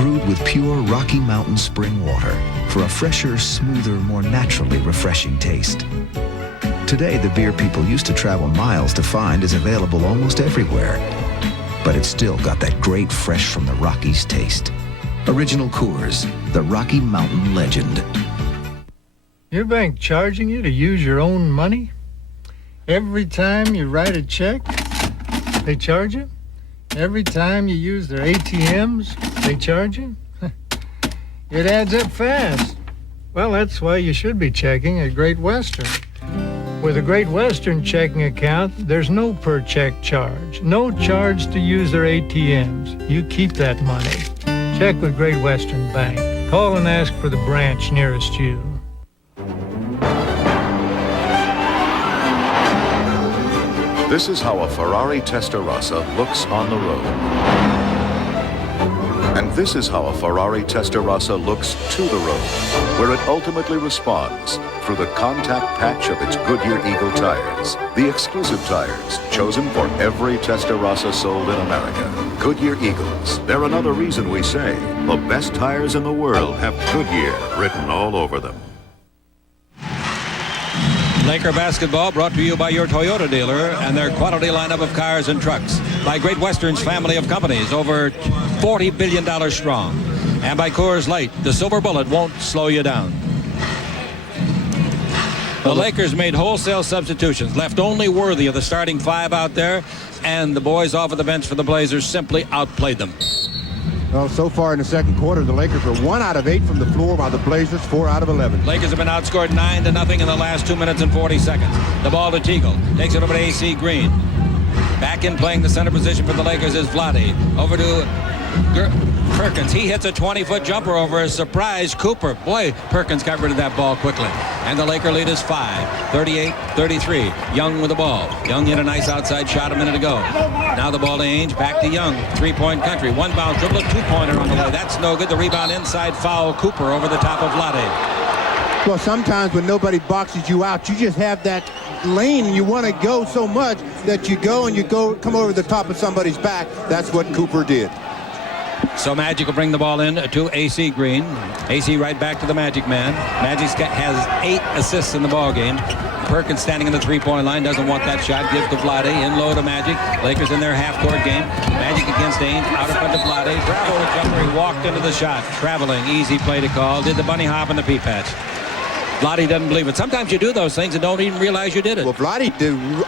brewed with pure Rocky Mountain spring water for a fresher, smoother, more naturally refreshing taste. Today, the beer people used to travel miles to find is available almost everywhere, but it's still got that great fresh from the Rockies taste. Original Coors, the Rocky Mountain legend. Your bank charging you to use your own money? Every time you write a check, they charge you? Every time you use their ATMs, they charge you? It adds up fast. Well, that's why you should be checking at Great Western. With a Great Western checking account, there's no per-check charge. No charge to use their ATMs. You keep that money. Check with Great Western Bank. Call and ask for the branch nearest you. This is how a Ferrari Testarossa looks on the road. And this is how a Ferrari Testarossa looks to the road, where it ultimately responds through the contact patch of its Goodyear Eagle tires. The exclusive tires chosen for every Testarossa sold in America. Goodyear Eagles. They're another reason we say the best tires in the world have Goodyear written all over them. Laker basketball brought to you by your Toyota dealer and their quality lineup of cars and trucks. By Great Western's family of companies, over $40 billion strong. And by Coors Light, the silver bullet won't slow you down. The Lakers made wholesale substitutions, left only Worthy of the starting five out there, and the boys off of the bench for the Blazers simply outplayed them. Well, so far in the second quarter, the Lakers are 1 out of 8 from the floor, while the Blazers 4 out of 11. Lakers have been outscored 9-0 in the last 2 minutes and 40 seconds. The ball to Teagle. Takes it over to A.C. Green. Back in playing the center position for the Lakers is Vlade. Over to Perkins. He hits a 20-foot jumper over a surprise Cooper. Boy, Perkins got rid of that ball quickly. And the Laker lead is 5, 38-33. Young with the ball. Young hit a nice outside shot a minute ago. Now the ball to Ainge. Back to Young. Three-point country. One bounce dribble. Two-pointer on the way. That's no good. The rebound inside foul. Cooper over the top of Vlade. Well, sometimes when nobody boxes you out, you just have that lane and you want to go so much that you go and you come over the top of somebody's back. That's what Cooper did. So Magic will bring the ball in to A.C. Green. A.C. right back to the Magic man. Magic has 8 assists in the ball game. Perkins standing in the three-point line, doesn't want that shot. Gives to Vlade, in low to Magic. Lakers in their half-court game. Magic against Ainge, out in front of Vlade. Bravo to jumper, he walked into the shot. Traveling, easy play to call. Did the bunny hop and the pea patch. Vlade doesn't believe it. Sometimes you do those things and don't even realize you did it. Well, Vlade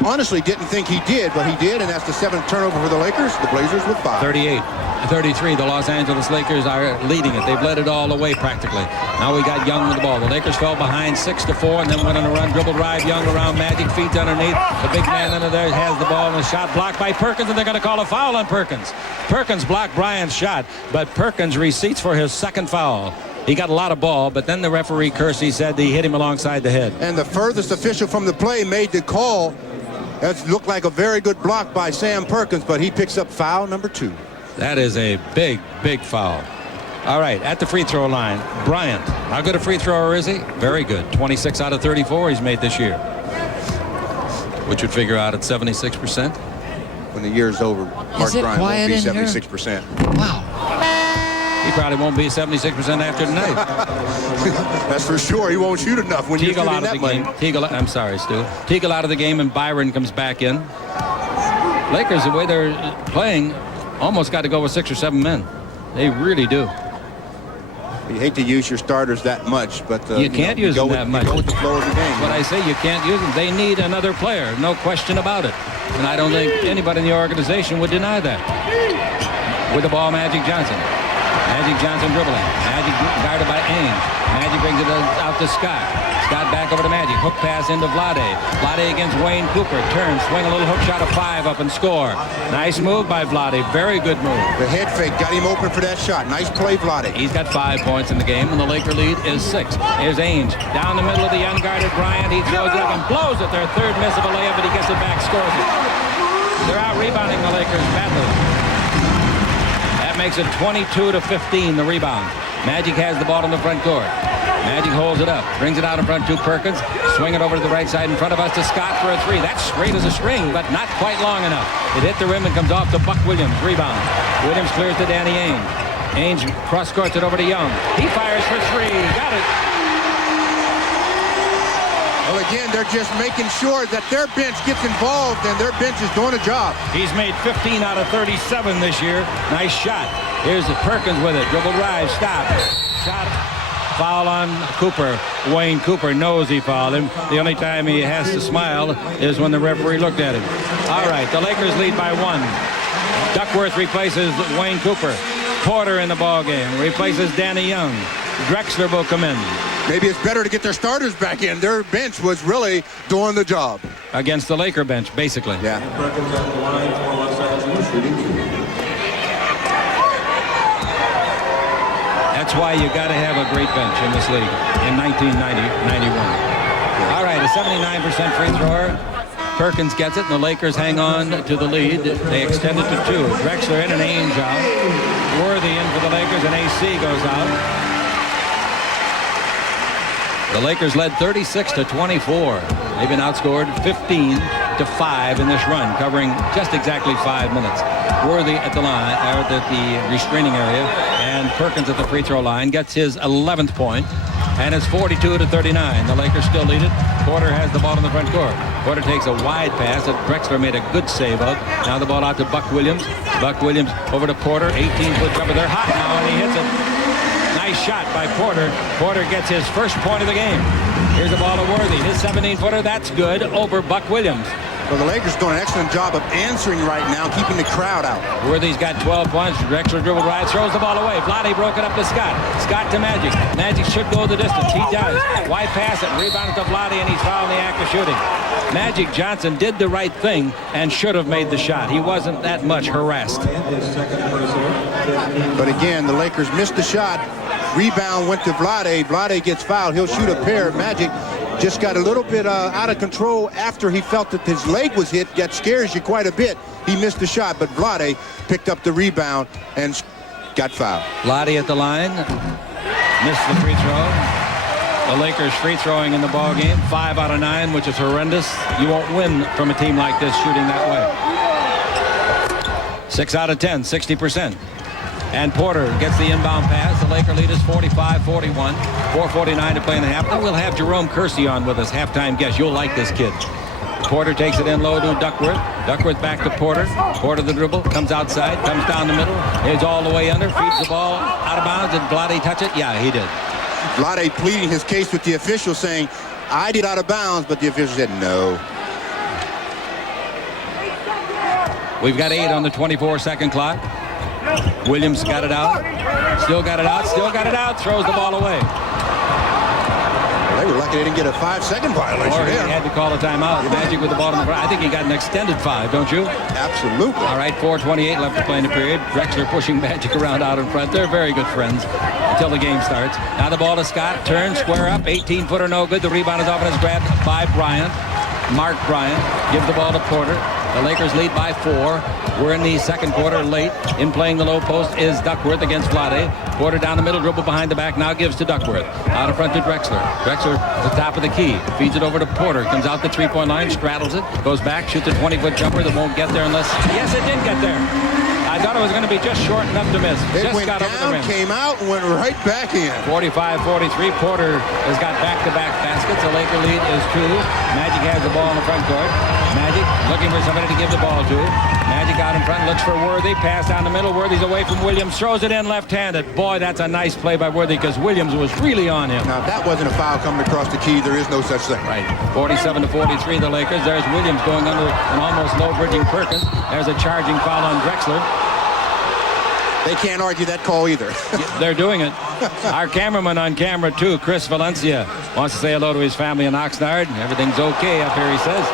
honestly didn't think he did, but he did, and that's the 7th turnover for the Lakers. The Blazers with 5. 38-33. The Los Angeles Lakers are leading it. They've led it all the way practically. Now we got Young with the ball. The Lakers fell behind 6-4 and then went on a run. Dribble drive. Young around Magic. Feet underneath. The big man under there has the ball and a shot blocked by Perkins, and they're going to call a foul on Perkins. Perkins blocked Bryant's shot, but Perkins receipts for his second foul. He got a lot of ball, but then the referee Kersey said that he hit him alongside the head. And the furthest official from the play made the call. That looked like a very good block by Sam Perkins, but he picks up foul number 2. That is a big, big foul. All right, at the free throw line, Bryant. How good a free thrower is he? Very good. 26 out of 34 he's made this year. Which would figure out at 76%. When the year's over, Mark Bryant won't be 76%. Wow. He probably won't be 76% after tonight. That's for sure. He won't shoot enough when you're shooting that much. I'm sorry, Stu. Teagle out of the game, and Byron comes back in. Lakers, the way they're playing, almost got to go with 6 or 7 men. They really do. You hate to use your starters that much, but you can't use them that much. You go with the flow of the game. But I say you can't use them. They need another player, no question about it. And I don't think anybody in the organization would deny that. With the ball, Magic Johnson. Magic Johnson dribbling. Magic guarded by Ainge. Magic brings it out to Scott. Scott back over to Magic. Hook pass into Vlade. Vlade against Wayne Cooper. Turn, swing a little hook shot of 5 up and score. Nice move by Vlade. Very good move. The head fake got him open for that shot. Nice play, Vlade. He's got 5 points in the game, and the Laker lead is 6. Here's Ainge down the middle of the unguarded Bryant. He throws it up and blows it. Their third miss of a layup, but he gets it back, scores it. They're out rebounding the Lakers badly. That makes it 22-15, the rebound. Magic has the ball in the front court. Magic holds it up, brings it out in front to Perkins, swing it over to the right side in front of us to Scott for a 3. That's straight as a string, but not quite long enough. It hit the rim and comes off to Buck Williams. Rebound. Williams clears to Danny Ainge. Ainge cross-courts it over to Young. He fires for 3. Got it. Well, again, they're just making sure that their bench gets involved, and their bench is doing a job. He's made 15 out of 37 this year. Nice shot. Here's Perkins with it. Dribble drive. Stop. Shot. Foul on Cooper. Wayne Cooper knows he fouled him. The only time he has to smile is when the referee looked at him. All right, the Lakers lead by 1. Duckworth replaces Wayne Cooper. Porter in the ball game. Replaces Danny Young. Drexler will come in. Maybe it's better to get their starters back in. Their bench was really doing the job. Against the Laker bench, basically. Yeah. That's why you got to have a great bench in this league in 1990-91. All right, a 79% free thrower. Perkins gets it, and the Lakers hang on to the lead. They extend it to 2. Drexler in, and Ainge out. Worthy in for the Lakers, and AC goes out. The Lakers led 36-24. They've been outscored 15-5 in this run, covering just exactly 5 minutes. Worthy at the line, or at the restraining area, and Perkins at the free throw line gets his 11th point, and it's 42-39. The Lakers still lead it. Porter has the ball in the front court. Porter takes a wide pass that Drexler made a good save of. Now the ball out to Buck Williams. Buck Williams over to Porter. 18-foot jumper. They're hot now, and he hits it. Nice shot by Porter. Porter gets his first point of the game. Here's the ball to Worthy. His 17-footer, that's good, over Buck Williams. Well, the Lakers doing an excellent job of answering right now, keeping the crowd out. Worthy's got 12 points. Drexler dribble right, throws the ball away. Vlade broke it up to Scott. Scott to Magic. Magic should go the distance. He does. Wide pass it. Rebound to Vlade, and he's fouled in the act of shooting. Magic Johnson did the right thing and should have made the shot. He wasn't that much harassed. But again, the Lakers missed the shot. Rebound went to Vlade. Vlade gets fouled. He'll shoot a pair. Magic just got a little bit out of control after he felt that his leg was hit. That scares you quite a bit. He missed the shot, but Vlade picked up the rebound and got fouled. Vlade at the line. Missed the free throw. The Lakers free throwing in the ball game. 5 out of 9, which is horrendous. You won't win from a team like this shooting that way. 6 out of 10, 60%. And Porter gets the inbound pass. The Laker lead is 45-41. 4:49 to play in the half. Then we'll have Jerome Kersey on with us, halftime guest. You'll like this kid. Porter takes it in low to Duckworth. Duckworth back to Porter. Porter the dribble, comes outside, comes down the middle. He's all the way under, feeds the ball out of bounds. Did Vlade touch it? Yeah, he did. Vlade pleading his case with the official, saying, I did out of bounds, but the official said no. We've got 8 on the 24-second clock. Williams got it out. Still got it out. Still got it out. Throws the ball away. They were lucky they didn't get a 5-second violation. Or he had to call a timeout. Magic with the ball in the front. I think he got an extended 5, don't you? Absolutely. All right, 4:28 left to play in the period. Drexler pushing Magic around out in front. They're very good friends until the game starts. Now the ball to Scott. Turn, square up. 18-footer, no good. The rebound is off and is grabbed by Bryant. Mark Bryant gives the ball to Porter. The Lakers lead by 4. We're in the second quarter late. In playing the low post is Duckworth against Vlade. Porter down the middle, dribble behind the back, now gives to Duckworth. Out in front to Drexler. Drexler at the top of the key. Feeds it over to Porter. Comes out the three-point line, straddles it, goes back, shoots a 20-foot jumper that won't get there unless... Yes, it did get there. I thought it was going to be just short enough to miss. It just went got down, over the rim. Came out, and went right back in. 45-43. Porter has got back-to-back baskets. The Laker lead is 2. Magic has the ball in the front court. Magic looking for somebody to give the ball to. Magic out in front, looks for Worthy. Pass down the middle. Worthy's away from Williams. Throws it in left-handed. Boy, that's a nice play by Worthy because Williams was really on him. Now, if that wasn't a foul coming across the key, there is no such thing. Right. 47-43, the Lakers. There's Williams going under an almost low-bridging Perkins. There's a charging foul on Drexler. They can't argue that call either. They're doing it. Our cameraman on camera, too, Chris Valencia, wants to say hello to his family in Oxnard. Everything's okay up here, he says.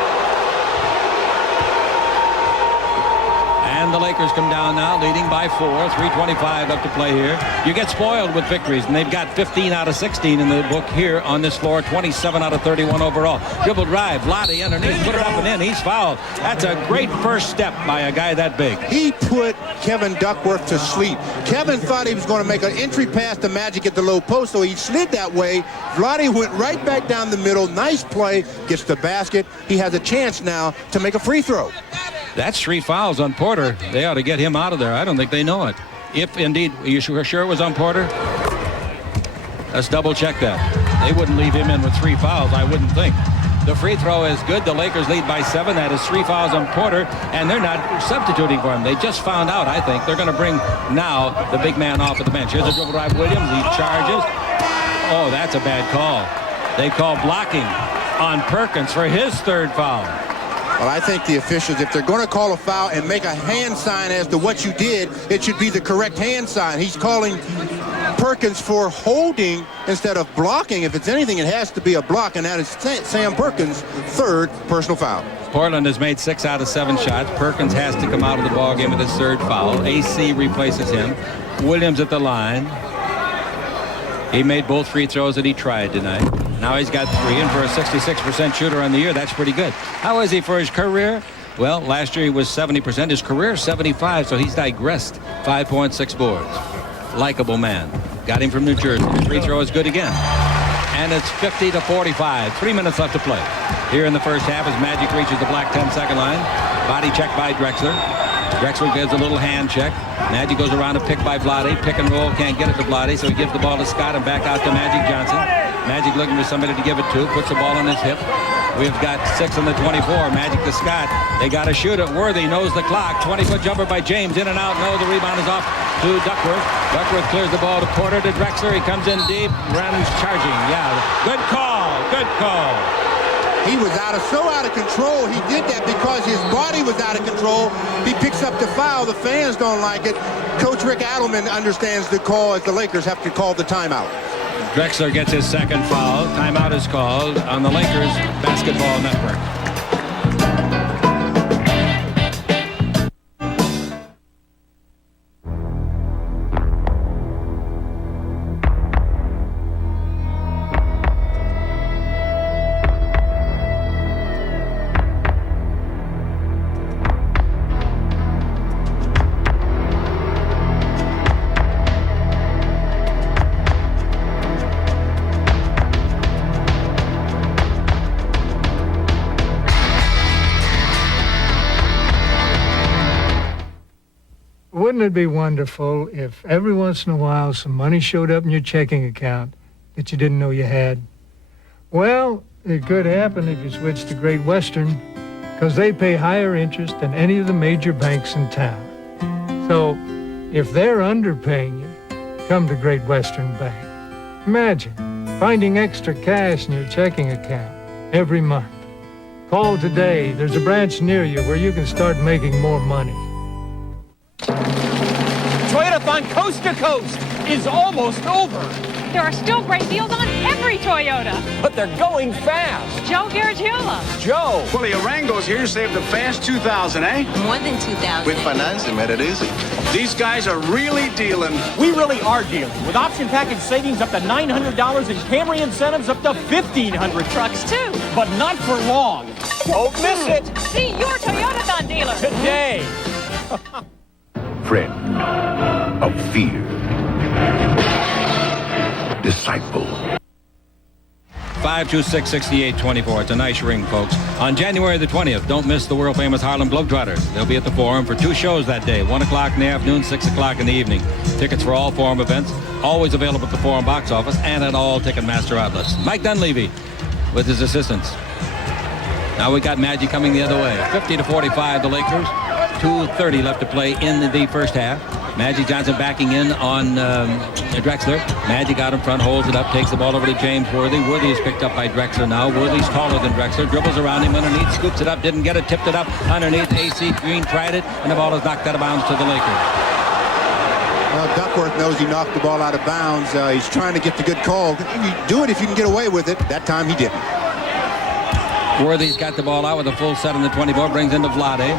And the Lakers come down now, leading by 4. 3:25 left to play here. You get spoiled with victories, and they've got 15 out of 16 in the book here on this floor. 27 out of 31 overall. Dribble drive, Vlade underneath, put it up and in. He's fouled. That's a great first step by a guy that big. He put Kevin Duckworth to sleep. Kevin thought he was going to make an entry pass to Magic at the low post, so he slid that way. Vlade went right back down the middle. Nice play. Gets the basket. He has a chance now to make a free throw. That's 3 fouls on Porter. They ought to get him out of there. I don't think they know it. If indeed, are you sure it was on Porter? Let's double check that. They wouldn't leave him in with 3 fouls, I wouldn't think. The free throw is good. The Lakers lead by 7. That is 3 fouls on Porter, and they're not substituting for him. They just found out, I think. They're going to bring now the big man off of the bench. Here's a dribble drive, Williams. He charges. Oh, that's a bad call. They call blocking on Perkins for his 3rd foul. Well, I think the officials, if they're going to call a foul and make a hand sign as to what you did, it should be the correct hand sign. He's calling Perkins for holding instead of blocking. If it's anything, it has to be a block, and that is Sam Perkins' 3rd personal foul. Portland has made 6 out of 7 shots. Perkins has to come out of the ballgame with his 3rd foul. AC replaces him. Williams at the line. He made both free throws that he tried tonight. Now he's got 3, and for a 66% shooter on the year, that's pretty good. How is he for his career? Well, last year he was 70%. His career 75, so he's digressed. 5.6 boards. Likable man. Got him from New Jersey. His free throw is good again. And it's 50-45. 3 minutes left to play. Here in the first half as Magic reaches the black 10-second line. Body check by Drexler. Drexler gives a little hand check. Magic goes around a pick by Vlade. Pick and roll, can't get it to Vlade, so he gives the ball to Scott and back out to Magic Johnson. Magic looking for somebody to give it to, puts the ball on his hip. We've got 6 on the 24. Magic to Scott. They got to shoot it. Worthy knows the clock. 20-foot jumper by James. In and out. No, the rebound is off to Duckworth. Duckworth clears the ball to Porter to Drexler. He comes in deep. Runs charging. Yeah, good call. Good call. He was so out of control. He did that because his body was out of control. He picks up the foul. The fans don't like it. Coach Rick Adelman understands the call as the Lakers have to call the timeout. Drexler gets his 2nd foul. Timeout is called on the Lakers Basketball Network. Wouldn't it be wonderful if every once in a while some money showed up in your checking account that you didn't know you had? Well, it could happen if you switch to Great Western, because they pay higher interest than any of the major banks in town. So if they're underpaying you, come to Great Western Bank. Imagine finding extra cash in your checking account every month. Call today. There's a branch near you where you can start making more money. Toyotathon Coast to Coast is almost over. There are still great deals on every Toyota. But they're going fast. Joe Garagiola. Joe. Well, the Arango's here saved the fast 2,000, eh? More than 2,000. With financing, made it easy. These guys are really dealing. We really are dealing. With option package savings up to $900 and Camry incentives up to $1,500. Trucks, too. But not for long. Don't miss it. See your Toyotathon dealer. Today. Friend of fear. Disciple. 526-6824. It's a nice ring, folks. On January the 20th, don't miss the world-famous Harlem Globetrotters. They'll be at the Forum for 2 shows that day, 1 o'clock in the afternoon, 6 o'clock in the evening. Tickets for all Forum events, always available at the Forum box office and at all Ticketmaster outlets. Mike Dunleavy with his assistants. Now we got Magic coming the other way. 50-45, the Lakers. 2:30 left to play in the first half. Magic Johnson backing in on Drexler. Magic out in front, holds it up, takes the ball over to James Worthy. Worthy is picked up by Drexler now. Worthy's taller than Drexler. Dribbles around him underneath, scoops it up, didn't get it, tipped it up underneath. AC Green tried it, and the ball is knocked out of bounds to the Lakers. Well, Duckworth knows he knocked the ball out of bounds. He's trying to get the good call. You do it if you can get away with it. That time he didn't. Worthy's got the ball out with a full set on the 24, brings into Vlade.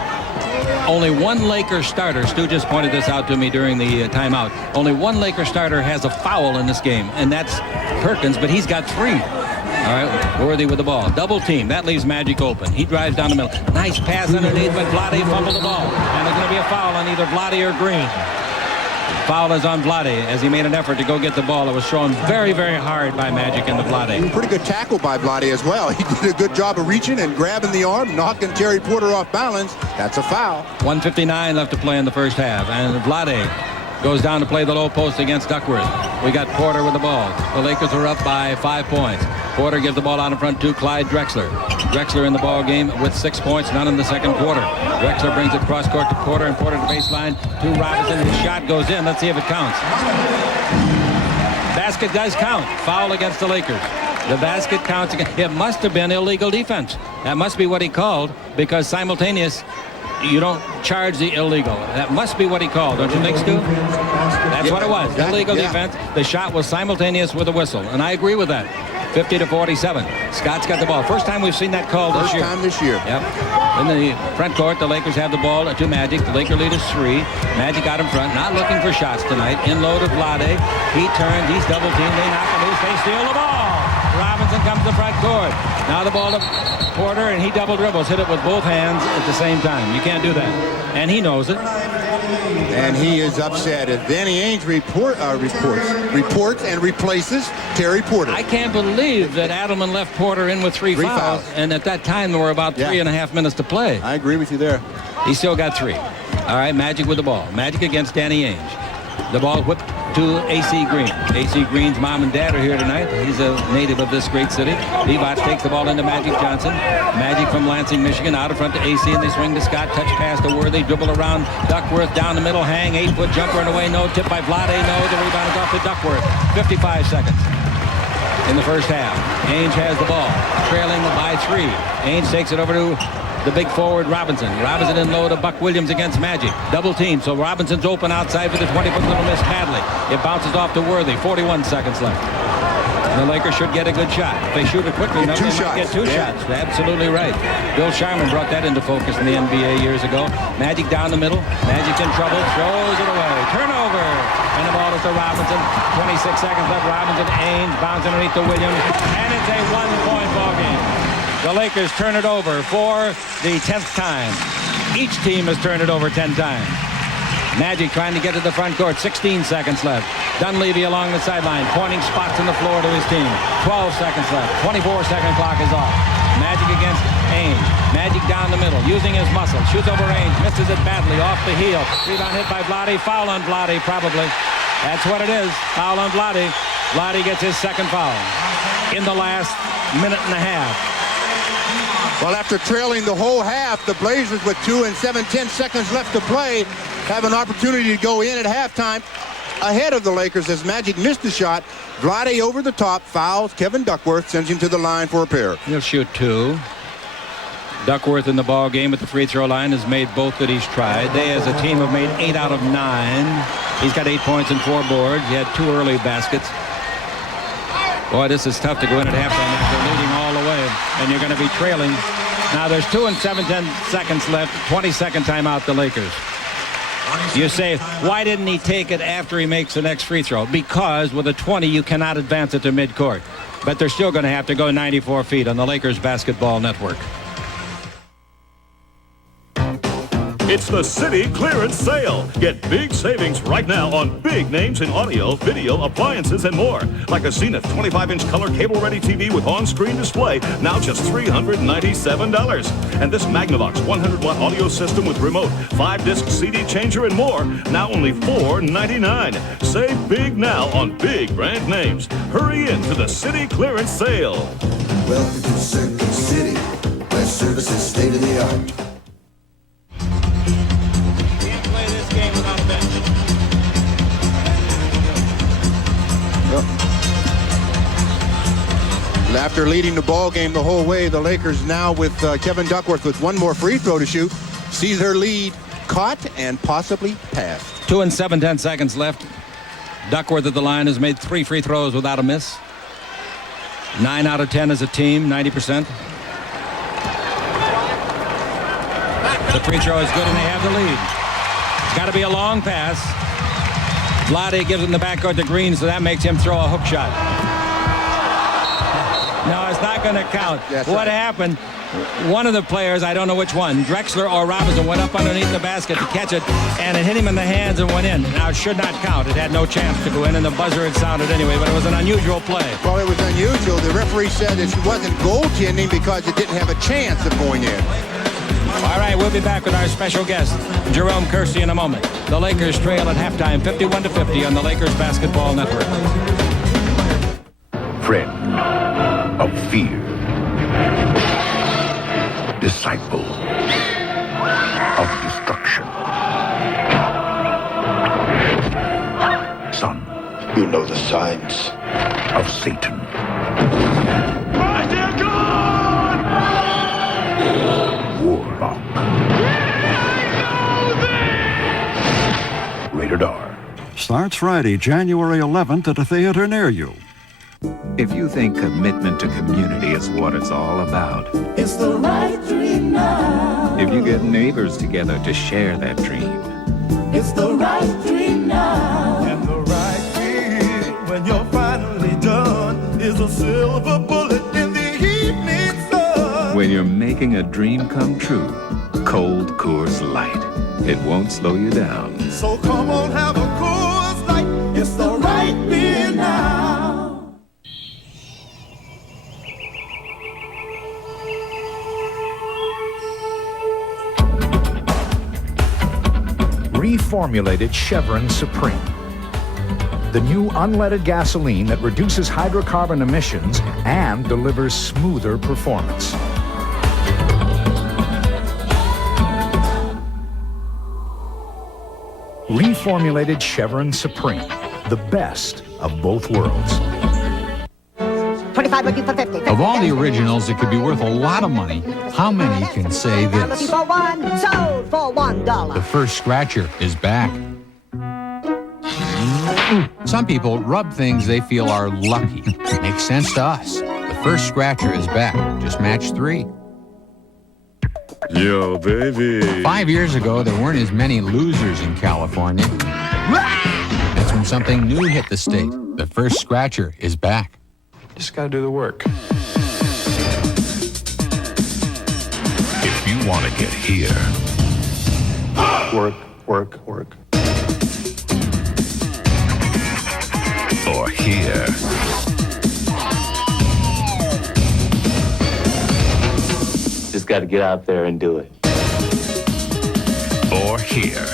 Only one Laker starter, Stu just pointed this out to me during the timeout. Only one Laker starter has a foul in this game, and that's Perkins, but he's got 3. All right, Worthy with the ball. Double team. That leaves Magic open. He drives down the middle. Nice pass underneath, but Vlade fumbled the ball. And there's going to be a foul on either Vlade or Green. Foul is on Vlade as he made an effort to go get the ball. It was thrown very, very hard by Magic into Vlade. Pretty good tackle by Vlade as well. He did a good job of reaching and grabbing the arm, knocking Terry Porter off balance. That's a foul. 1:59 left to play in the first half. And Vlade goes down to play the low post against Duckworth. We got Porter with the ball. The Lakers are up by 5 points. Porter gives the ball out in front to Clyde Drexler. Drexler in the ball game with 6 points, none in the second quarter. Drexler brings it cross court to Porter, and Porter to baseline to Robinson. His shot goes in. Let's see if it counts. Basket does count. Foul against the Lakers. The basket counts again. It must have been illegal defense. That must be what he called, because simultaneous, you don't charge the illegal. That must be what he called, don't you think, Stu? That's what it was. Illegal defense. The shot was simultaneous with a whistle, and I agree with that. 50-47. Scott's got the ball. First time we've seen that call this year. First time this year. Yep. In the front court, the Lakers have the ball to Magic. The Laker lead is 3. Magic out in front, not looking for shots tonight. In low to Vlade. He turns. He's double teamed. They knock him loose. They steal the ball. Robinson comes to the front court. Now the ball to Porter, and he double dribbles. Hit it with both hands at the same time. You can't do that. And he knows it. And he is upset as Danny Ainge reports and replaces Terry Porter. I can't believe that Adelman left Porter in with 3 fouls. And at that time, there were about 3.5 minutes to play. I agree with you there. He still got 3. All right, Magic with the ball. Magic against Danny Ainge. The ball whipped to A.C. Green. A.C. Green's mom and dad are here tonight. He's a native of this great city. Levi takes the ball into Magic Johnson. Magic from Lansing, Michigan, out in front to A.C. and they swing to Scott. Touch pass to Worthy. Dribble around Duckworth. Down the middle. Hang. 8-foot jumper and away. No. Tip by Vlade. No. The rebound is off to Duckworth. 55 seconds in the first half. Ainge has the ball. Trailing by 3. Ainge takes it over to the big forward Robinson. Robinson in low to Buck Williams against Magic. Double team, so Robinson's open outside for the 20-foot little miss badly. It bounces off to Worthy. 41 seconds left. And the Lakers should get a good shot. If they shoot it quickly enough, they might get 2 shots. Absolutely right. Bill Sharman brought that into focus in the NBA years ago. Magic down the middle. Magic in trouble. Throws it away. Turnover. And the ball is to Robinson. 26 seconds left. Robinson, Ainge, bounce underneath to Williams. And it's a 1-point ball game. The Lakers turn it over for the 10th time. Each team has turned it over 10 times. Magic trying to get to the front court. 16 seconds left. Dunleavy along the sideline, pointing spots on the floor to his team. 12 seconds left. 24-second clock is off. Magic against Ainge. Magic down the middle, using his muscle. Shoots over Ainge. Misses it badly off the heel. Rebound hit by Vlade. Foul on Vlade, probably. That's what it is. Foul on Vlade. Vlade gets his second foul in the last minute and a half. Well, after trailing the whole half, the Blazers with 2 and 7/10 seconds left to play have an opportunity to go in at halftime ahead of the Lakers as Magic missed the shot. Vlade over the top, fouls Kevin Duckworth, sends him to the line for a pair. He'll shoot 2. Duckworth in the ball game at the free throw line has made both that he's tried. They as a team have made 8 out of 9. He's got 8 points and 4 boards. He had 2 early baskets. Boy, this is tough to go in at halftime because they're leading all the way, and you're going to be trailing. Now there's 2 and 7/10 seconds left. 22nd timeout, the Lakers. You say, why didn't he take it after he makes the next free throw? Because with a 20, you cannot advance it to midcourt. But they're still going to have to go 94 feet on the Lakers Basketball Network. It's the City Clearance Sale. Get big savings right now on big names in audio, video, appliances, and more. Like a Zenith 25-inch color cable-ready TV with on-screen display, now just $397. And this Magnavox 100-watt audio system with remote, 5-disc CD changer, and more, now only $499. Save big now on big brand names. Hurry in to the City Clearance Sale. Welcome to Circuit City, where service is state-of-the-art. After leading the ball game the whole way, the Lakers now with Kevin Duckworth with 1 more free throw to shoot, sees her lead caught and possibly passed. 2 7/10 seconds left. Duckworth at the line has made 3 free throws without a miss. 9 out of 10 as a team, 90%. The free throw is good, and they have the lead. It's got to be a long pass. Vlade gives him the backcourt to Green, so that makes him throw a hook shot. No, it's not going to count. What happened? One of the players, I don't know which one, Drexler or Robinson, went up underneath the basket to catch it, and it hit him in the hands and went in. Now, it should not count. It had no chance to go in, and the buzzer had sounded anyway, but it was an unusual play. Well, it was unusual. The referee said it wasn't goaltending because it didn't have a chance of going in. All right, we'll be back with our special guest, Jerome Kersey, in a moment. The Lakers trail at halftime, 51-50 on the Lakers Basketball Network. Friend of fear. Disciple of destruction. Son. You know the signs of Satan. My dear God! Warlock. Rated R. Starts Friday, January 11th at a theater near you. If you think commitment to community is what it's all about, It's the right dream now. if you get neighbors together to share that dream, It's the right dream now. And the right feel when you're finally done is a silver bullet in the evening sun. when you're making a dream come true, Cold Coors Light. It won't slow you down. So come on, have a Coors Light. It's the right beer now. Reformulated Chevron Supreme. The new unleaded gasoline that reduces hydrocarbon emissions and delivers smoother performance. Reformulated Chevron Supreme. The best of both worlds. 25 looking for 50. Of all the originals that could be worth a lot of money, how many can say I'm looking this? for one, sold for $1. The first scratcher is back. Some people rub things they feel are lucky. Makes sense to us. The first scratcher is back. Just match 3. Yo, baby. 5 years ago, there weren't as many losers in California. That's when something new hit the state. The first scratcher is back. Just gotta do the work. If you want to get here, Work, work, work. or here, Just got to get out there and do it. or here,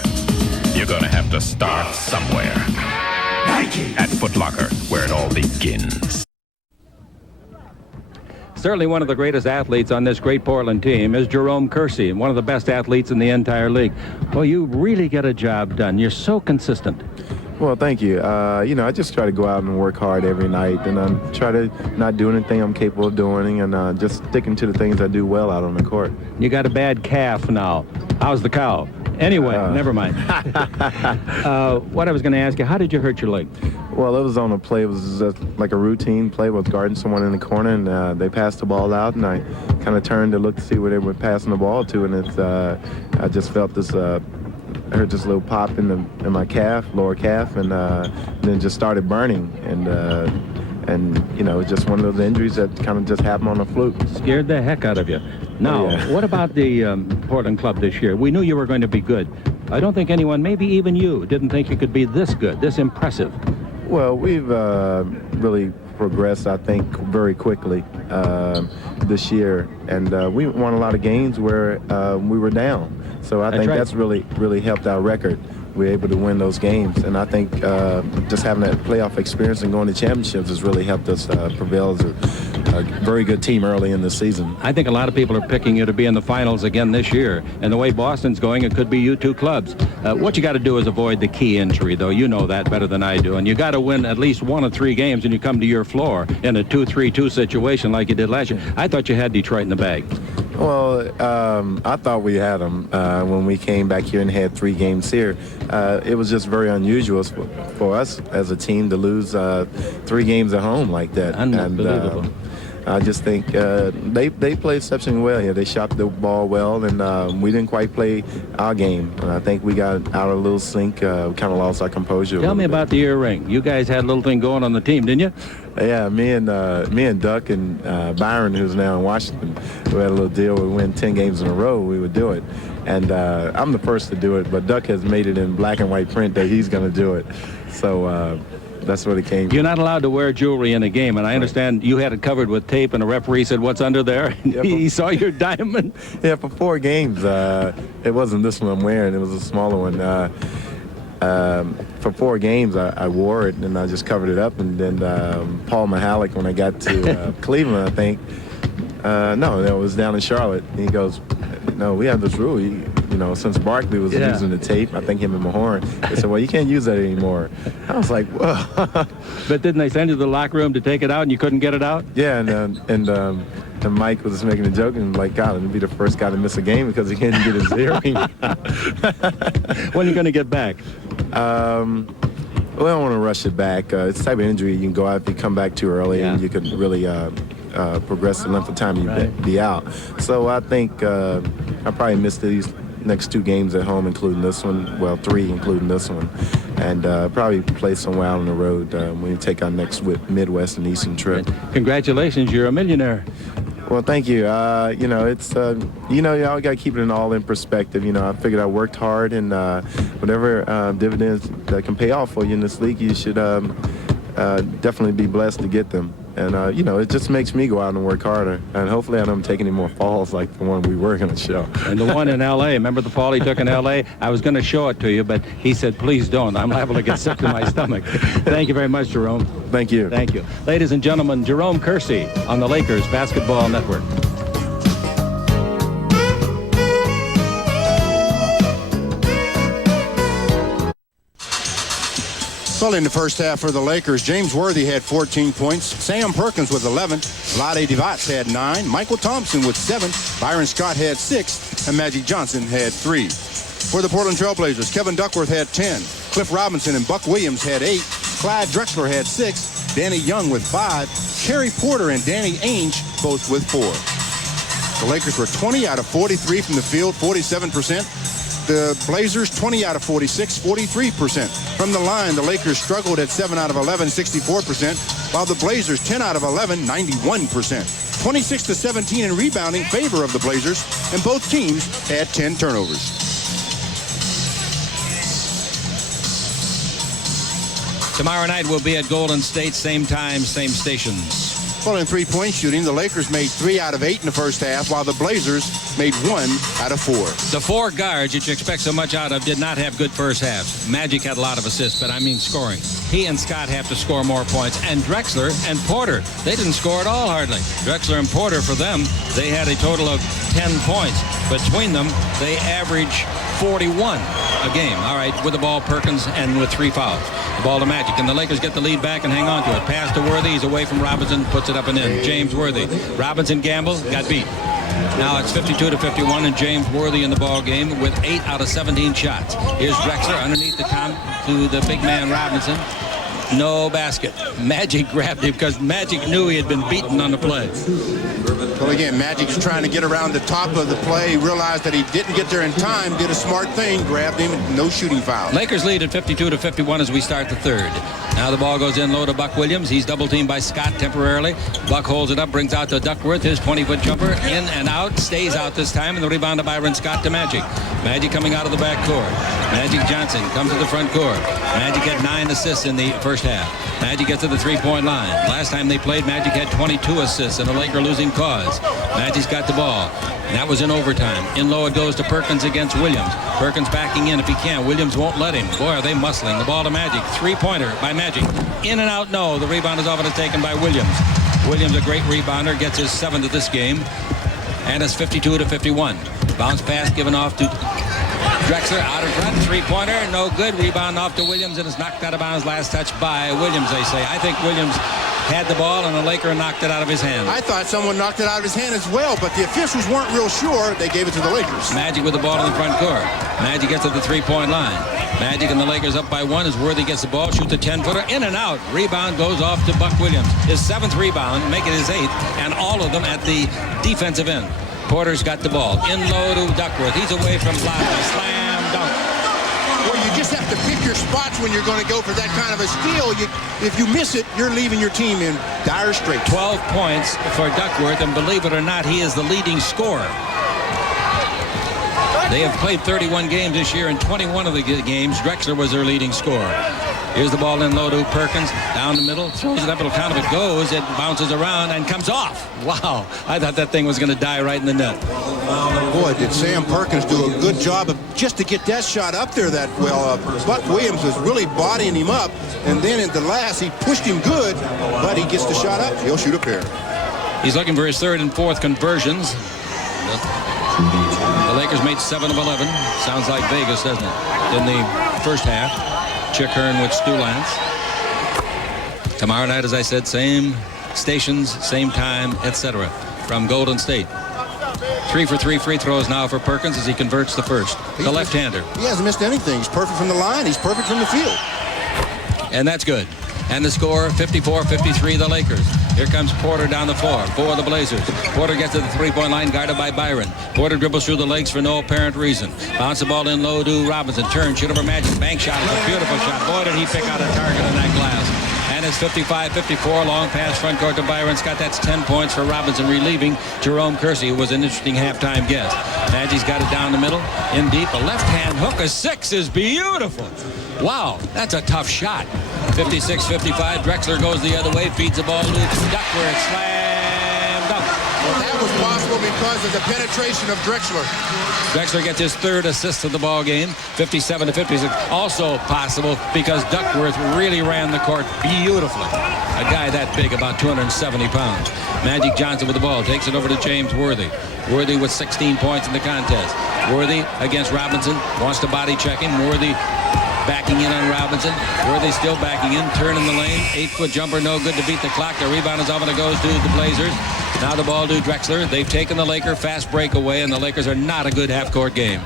you're gonna have to start somewhere. Nike! At Foot Locker, where it all begins. Certainly one of the greatest athletes on this great Portland team is Jerome Kersey, and one of the best athletes in the entire league. Well, you really get a job done. You're so consistent. Well, thank you. I just try to go out and work hard every night, and try to not do anything I'm capable of doing, and just sticking to the things I do well out on the court. You got a bad calf now. How's the cow? Anyway, never mind. What I was going to ask you, how did you hurt your leg? Well, it was on a play. It was just like a routine play. I was guarding someone in the corner, and they passed the ball out, and I kind of turned to look to see where they were passing the ball to, and I just felt this. I heard this little pop in my calf, lower calf, and then just started burning, and it's just one of those injuries that kind of just happened on a fluke. Scared the heck out of you. Now, what about the Portland club this year? We knew you were going to be good. I don't think anyone, maybe even you, didn't think you could be this good, this impressive. Well, we've really progressed, I think, very quickly this year, and we won a lot of games where we were down. So I think that's really helped our record. We were able to win those games, and I think just having that playoff experience and going to championships has really helped us prevail as a very good team early in the season. I think a lot of people are picking you to be in the finals again this year, and the way Boston's going, it could be you two clubs. What you got to do is avoid the key injury, though. You know that better than I do, and you got to win at least 1 of 3 games, and you come to your floor in a 2-3-2 situation like you did last year. I thought you had Detroit in the bag. Well, I thought we had them when we came back here and had 3 games here. It was just very unusual for us as a team to lose 3 games at home like that. Unbelievable. And I just think they played exceptionally well here. They shot the ball well, and we didn't quite play our game. And I think we got out of a little sync. We kind of lost our composure. Tell me about the ear ring. You guys had a little thing going on the team, didn't you? Yeah, me and Duck and Byron, who's now in Washington, we had a little deal. We win 10 games in a row, we would do it. And I'm the first to do it, but Duck has made it in black and white print that he's going to do it. So that's what it came from. You're not allowed to wear jewelry in a game, and I understand you had it covered with tape, and the referee said, "What's under there?" And he saw your diamond. Yeah, for 4 games. It wasn't this one I'm wearing. It was a smaller one. For 4 games, I wore it, and I just covered it up. And then Paul Mihalik, when I got to Cleveland, I think, no, it was down in Charlotte. And he goes, "No, we have this rule. Since Barkley was using the tape, I think him and Mahorn, they said, well, you can't use that anymore." I was like, whoa. But didn't they send you to the locker room to take it out, and you couldn't get it out? Yeah, and Mike was making a joke, and like, God, he'd be the first guy to miss a game because he couldn't get his earring. When are you going to get back? Well, I don't want to rush it back. It's the type of injury you can go out if you come back too early, and you could really progress the length of time you be out. So I think I probably missed these next 2 games at home, including this one. Well, 3, including this one. And probably play somewhere out on the road when we take our next Midwest and Eastern trip. Congratulations, you're a millionaire. Well, thank you. It's, you always got to keep it all in perspective. I figured I worked hard, and whatever dividends that can pay off for you in this league, you should definitely be blessed to get them. And, it just makes me go out and work harder. And hopefully I don't take any more falls like the one we were going to show. And the one in L.A., remember the fall he took in L.A.? I was going to show it to you, but he said, please don't. I'm liable to get sick to my stomach. Thank you very much, Jerome. Thank you. Thank you. Ladies and gentlemen, Jerome Kersey on the Lakers Basketball Network. Well, in the first half for the Lakers, James Worthy had 14 points. Sam Perkins with 11. Vlade Divac had 9. Michael Thompson with 7. Byron Scott had 6. And Magic Johnson had 3. For the Portland Trailblazers, Kevin Duckworth had 10. Cliff Robinson and Buck Williams had 8. Clyde Drexler had 6. Danny Young with 5. Kerry Porter and Danny Ainge both with 4. The Lakers were 20 out of 43 from the field, 47%. The Blazers 20 out of 46, 43%. From the line, the Lakers struggled at 7 out of 11, 64%, while the Blazers 10 out of 11, 91%. 26 to 17 in rebounding favor of the Blazers, and both teams had 10 turnovers. Tomorrow night we'll be at Golden State, same time, same stations. Well, in three-point shooting, the Lakers made 3 out of 8 in the first half, while the Blazers made 1 out of 4. The 4 guards that you expect so much out of did not have good first halves. Magic had a lot of assists, but I mean scoring. He and Scott have to score more points. And Drexler and Porter, they didn't score at all hardly. Drexler and Porter, for them, they had a total of 10 points. Between them, they average 41 a game. All right, with the ball, Perkins, and with 3 fouls. The ball to Magic, and the Lakers get the lead back and hang on to it. Pass to Worthy, he's away from Robinson, puts it up and in. James Worthy. Robinson gambled, got beat. Now it's 52 to 51, and James Worthy in the ball game with 8 out of 17 shots. Here's Drexler underneath the to the big man Robinson. No basket. Magic grabbed him because Magic knew he had been beaten on the play. Well, again, Magic's trying to get around the top of the play. He realized that he didn't get there in time, did a smart thing, grabbed him, no shooting foul. Lakers lead at 52 to 51 as we start the third. Now the ball goes in low to Buck Williams. He's double teamed by Scott temporarily. Buck holds it up, brings out to Duckworth. His 20-foot jumper in and out, stays out this time, and the rebound to Byron Scott to Magic. Magic coming out of the back court. Magic Johnson comes to the front court. Magic had 9 assists in the first half. Magic gets to the three-point line. Last time they played, Magic had 22 assists in a Laker losing cause. Magic's got the ball. And that was in overtime. In low it goes to Perkins against Williams. Perkins backing in if he can. Williams won't let him. Boy, are they muscling. The ball to Magic. Three-pointer by Magic. In and out, no. The rebound is off and it's taken by Williams. Williams, a great rebounder, gets his 7th of this game. And it's 52 to 51. Bounce pass given off to Drexler out of front. Three-pointer, no good. Rebound off to Williams, and it's knocked out of bounds. Last touch by Williams, they say. I think Williams had the ball, and the Laker knocked it out of his hand. I thought someone knocked it out of his hand as well, but the officials weren't real sure. They gave it to the Lakers. Magic with the ball in the front court. Magic gets to the three-point line. Magic and the Lakers up by 1 as Worthy gets the ball, shoots a 10-footer, in and out. Rebound goes off to Buck Williams. His 7th rebound, make it his 8th, and all of them at the defensive end. Porter's got the ball. In low to Duckworth. He's away from Vlade. Slam dunk. Well, you just have to pick your spots when you're going to go for that kind of a steal. If you miss it, you're leaving your team in dire straits. 12 points for Duckworth, and believe it or not, he is the leading scorer. They have played 31 games this year. In 21 of the games, Drexler was their leading scorer. Here's the ball in low to Perkins. Down the middle. Throws it up. It'll count if it goes. It bounces around and comes off. Wow. I thought that thing was going to die right in the net. Boy, did Sam Perkins do a good job of just to get that shot up there that well. Buck Williams was really bodying him up. And then in the last, he pushed him good. But he gets the shot up. He'll shoot a pair. He's looking for his 3rd and 4th conversions. The Lakers made 7 of 11. Sounds like Vegas, doesn't it? In the first half. Chick Hearn with Stu Lance. Tomorrow night, as I said, same stations, same time, etc. From Golden State. 3 for 3 free throws now for Perkins as he converts the first. The left-hander. He hasn't missed anything. He's perfect from the line. He's perfect from the field. And that's good. And the score, 54-53, the Lakers. Here comes Porter down the floor for the Blazers. Porter gets to the three-point line, guarded by Byron. Porter dribbles through the legs for no apparent reason. Bounce the ball in low to Robinson. Turn, shoot over Magic. Bank shot. It's a beautiful shot. Boy, did he pick out a target on that glass. And it's 55-54. Long pass front court to Byron Scott. That's 10 points for Robinson, relieving Jerome Kersey, who was an interesting halftime guest. Magic's got it down the middle. In deep. A left-hand hook. A 6 is beautiful. Wow, that's a tough shot. 56-55. Drexler goes the other way, feeds the ball to Duckworth. Slam dunk. Well, that was possible because of the penetration of Drexler. Drexler gets his 3rd assist of the ball game, 57-56. Also possible because Duckworth really ran the court beautifully. A guy that big, about 270 pounds. Magic Johnson with the ball, takes it over to James Worthy. Worthy with 16 points in the contest. Worthy against Robinson, wants to body check him. Worthy backing in on Robinson. Worthy still backing in, turning the lane. 8-foot jumper, no good to beat the clock. The rebound is off and it goes to the Blazers. Now the ball to Drexler. They've taken the Laker fast break away, and the Lakers are not a good half-court game.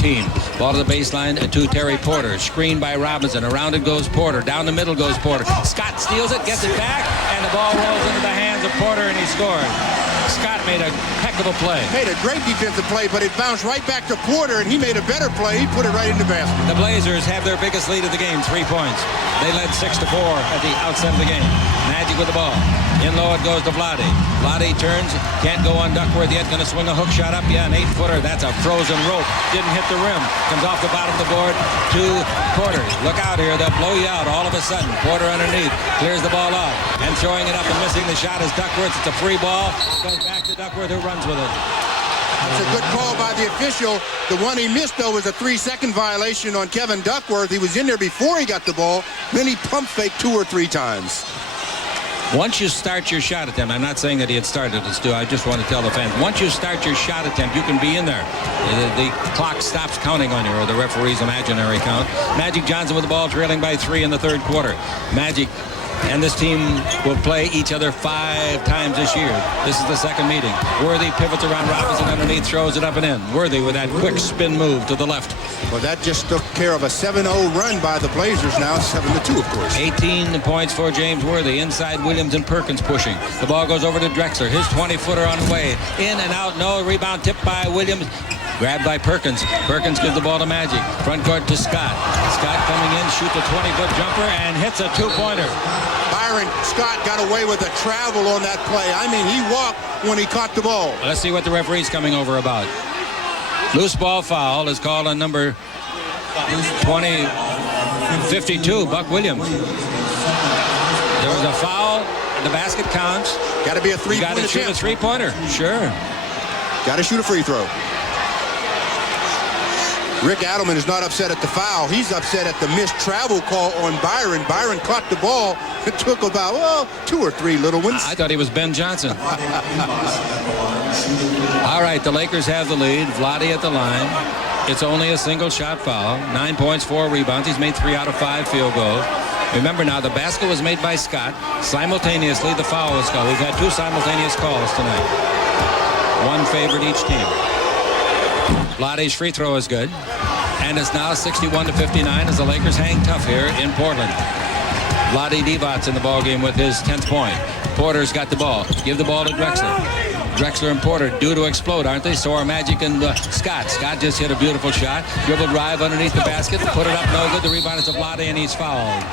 Team. Ball to the baseline to Terry Porter. Screened by Robinson. Around it goes Porter. Down the middle goes Porter. Scott steals it, gets it back, and the ball rolls into the hands of Porter, and he scored. Scott made a heck of a play. Made a great defensive play, but it bounced right back to Porter, and he made a better play. He put it right in the basket. The Blazers have their biggest lead of the game, 3 points. They led 6-4 at the outset of the game. Magic with the ball. In low it goes to Vlade. Vlade turns, can't go on Duckworth yet. Going to swing a hook shot up. Yeah, an 8-footer. That's a frozen rope. Didn't hit the rim. Comes off the bottom of the board to Porter. Look out here. They'll blow you out all of a sudden. Porter underneath. Clears the ball off. And throwing it up and missing the shot is Duckworth. It's a free ball. Goes back to Duckworth, who runs with it. That's a good call by the official. The one he missed, though, was a 3-second violation on Kevin Duckworth. He was in there before he got the ball. Then he pump faked 2 or 3 times. Once you start your shot attempt, I'm not saying that he had started it, Stu. I just want to tell the fans, once you start your shot attempt, you can be in there. The clock stops counting on you, or the referee's imaginary count. Magic Johnson with the ball, trailing by 3 in the 3rd quarter. Magic and this team will play each other 5 times this year. This is the 2nd meeting. Worthy pivots around Robinson underneath, throws it up and in. Worthy with that quick spin move to the left. Well, that just took care of a 7-0 run by the Blazers now, 7-2, of course. 18 points for James Worthy. Inside, Williams and Perkins pushing. The ball goes over to Drexler. His 20-footer on the way. In and out, no. Rebound tipped by Williams. Grabbed by Perkins. Perkins gives the ball to Magic. Front court to Scott. Scott coming in, shoots a 20-foot jumper and hits a 2-pointer. Byron Scott got away with a travel on that play. I mean, he walked when he caught the ball. Let's see what the referee's coming over about. Loose ball foul is called on number 52, Buck Williams. There was a foul. The basket counts. Got to be a three-pointer. Got to shoot a three-pointer. Sure. Got to shoot a free throw. Rick Adelman is not upset at the foul. He's upset at the missed travel call on Byron. Byron caught the ball. It took about, 2 or 3 little ones. I thought he was Ben Johnson. All right, the Lakers have the lead. Vlade at the line. It's only a single shot foul. 9 points, 4 rebounds. He's made 3 out of 5 field goals. Remember now, the basket was made by Scott. Simultaneously, the foul was called. We've had 2 simultaneous calls tonight. One favored each team. Vlade's free throw is good. And it's now 61-59 as the Lakers hang tough here in Portland. Vlade Divac's in the ballgame with his 10th point. Porter's got the ball. Give the ball to Drexler. Drexler and Porter due to explode, aren't they? So are Magic and Scott. Scott just hit a beautiful shot. Dribble drive underneath the basket. Put it up, no good. The rebound is to Vlade, and he's fouled.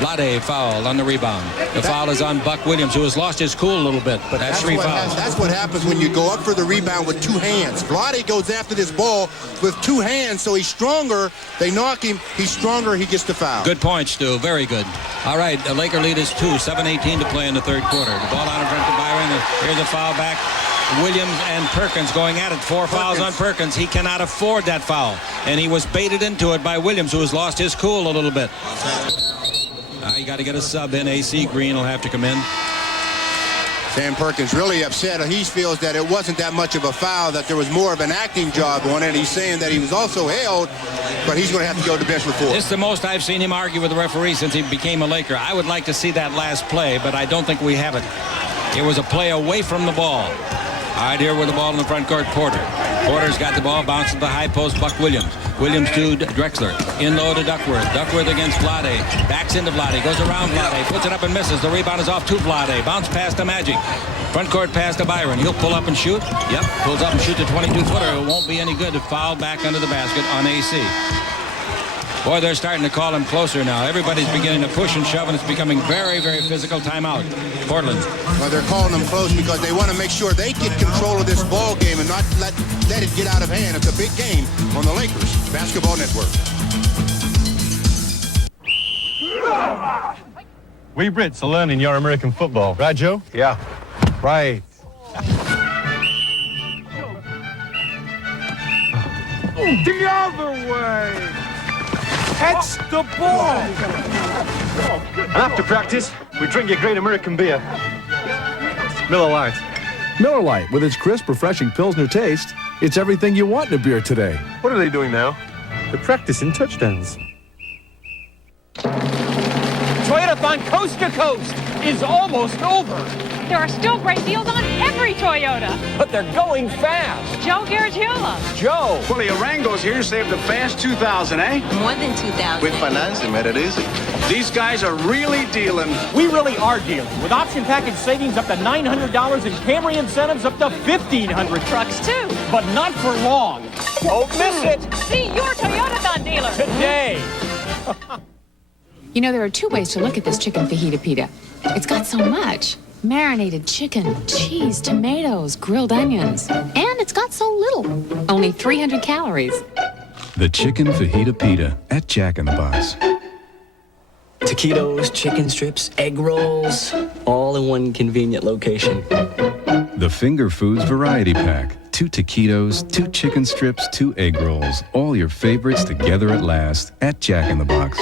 Vlade fouled on the rebound. The foul is on Buck Williams, who has lost his cool a little bit. But that's 3 fouls. That's what happens when you go up for the rebound with 2 hands. Vlade goes after this ball with 2 hands, so he's stronger. They knock him. He's stronger. He gets the foul. Good point, Stu. Very good. All right, the Laker lead is 2. 7:18 to play in the third quarter. The ball out in front to Byron. Here's a foul back. Williams and Perkins going at it. 4 fouls on Perkins. He cannot afford that foul. And he was baited into it by Williams, who has lost his cool a little bit. You got to get a sub in. AC Green will have to come in. Sam Perkins really upset. He feels that it wasn't that much of a foul, that there was more of an acting job on it. He's saying that he was also held, but he's going to have to go to the bench for 4. This is the most I've seen him argue with the referee since he became a Laker. I would like to see that last play, but I don't think we have it. It was a play away from the ball. All right, here with the ball in the front court, Porter. Porter's got the ball, bounces to the high post, Buck Williams. Williams to Drexler. In low to Duckworth. Duckworth against Vlade. Backs into Vlade. Goes around Vlade. Puts it up and misses. The rebound is off to Vlade. Bounce pass to Magic. Front court pass to Byron. He'll pull up and shoot. Yep, pulls up and shoots a 22-footer. It won't be any good. Foul back under the basket on AC. Boy, they're starting to call him closer now. Everybody's beginning to push and shove, and it's becoming very, very physical. Timeout. Portland. Well, they're calling them close because they want to make sure they get control of this ball game and not let it get out of hand. It's a big game on the Lakers Basketball Network. We Brits are learning your American football. Right, Joe? Yeah. Right. The other way! Catch the ball! And after practice, we drink a great American beer. Miller Lite. Miller Lite, with its crisp, refreshing Pilsner taste, it's everything you want in a beer today. What are they doing now? They're practicing touchdowns. Toyotathon Coast to Coast is almost over. There are still great deals on every Toyota. But they're going fast. Joe Garagiola. Joe. Well, the Arangos here saved a fast 2,000, eh? More than 2,000. With financing, made it easy. These guys are really dealing. We really are dealing. With option package savings up to $900 and Camry incentives up to $1,500. Trucks, too. But not for long. Don't miss it. See your Toyotathon dealer. Today. You know, there are 2 ways to look at this chicken fajita pita. It's got so much. Marinated chicken, cheese, tomatoes, grilled onions. And it's got so little. Only 300 calories. The chicken fajita pita at Jack in the Box. Taquitos, chicken strips, egg rolls, all in one convenient location. The Finger Foods Variety Pack. 2 taquitos, 2 chicken strips, 2 egg rolls. All your favorites together at last at Jack in the Box.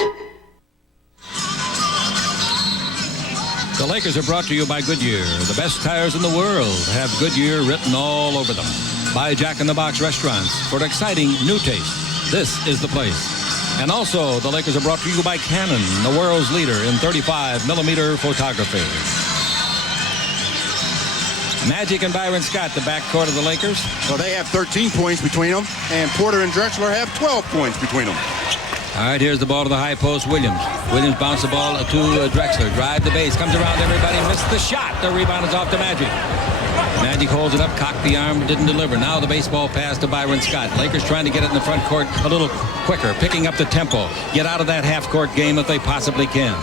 The Lakers are brought to you by Goodyear. The best tires in the world have Goodyear written all over them. By Jack in the Box restaurants for an exciting new taste. This is the place. And also, the Lakers are brought to you by Canon, the world's leader in 35mm photography. Magic and Byron Scott, the backcourt of the Lakers. Well, they have 13 points between them, and Porter and Drexler have 12 points between them. All right, here's the ball to the high post, Williams. Williams bounced the ball to Drexler. Drive the base, comes around everybody, missed the shot. The rebound is off to Magic. Magic holds it up, cocked the arm, didn't deliver. Now the baseball pass to Byron Scott. Lakers trying to get it in the front court a little quicker, picking up the tempo. Get out of that half-court game if they possibly can.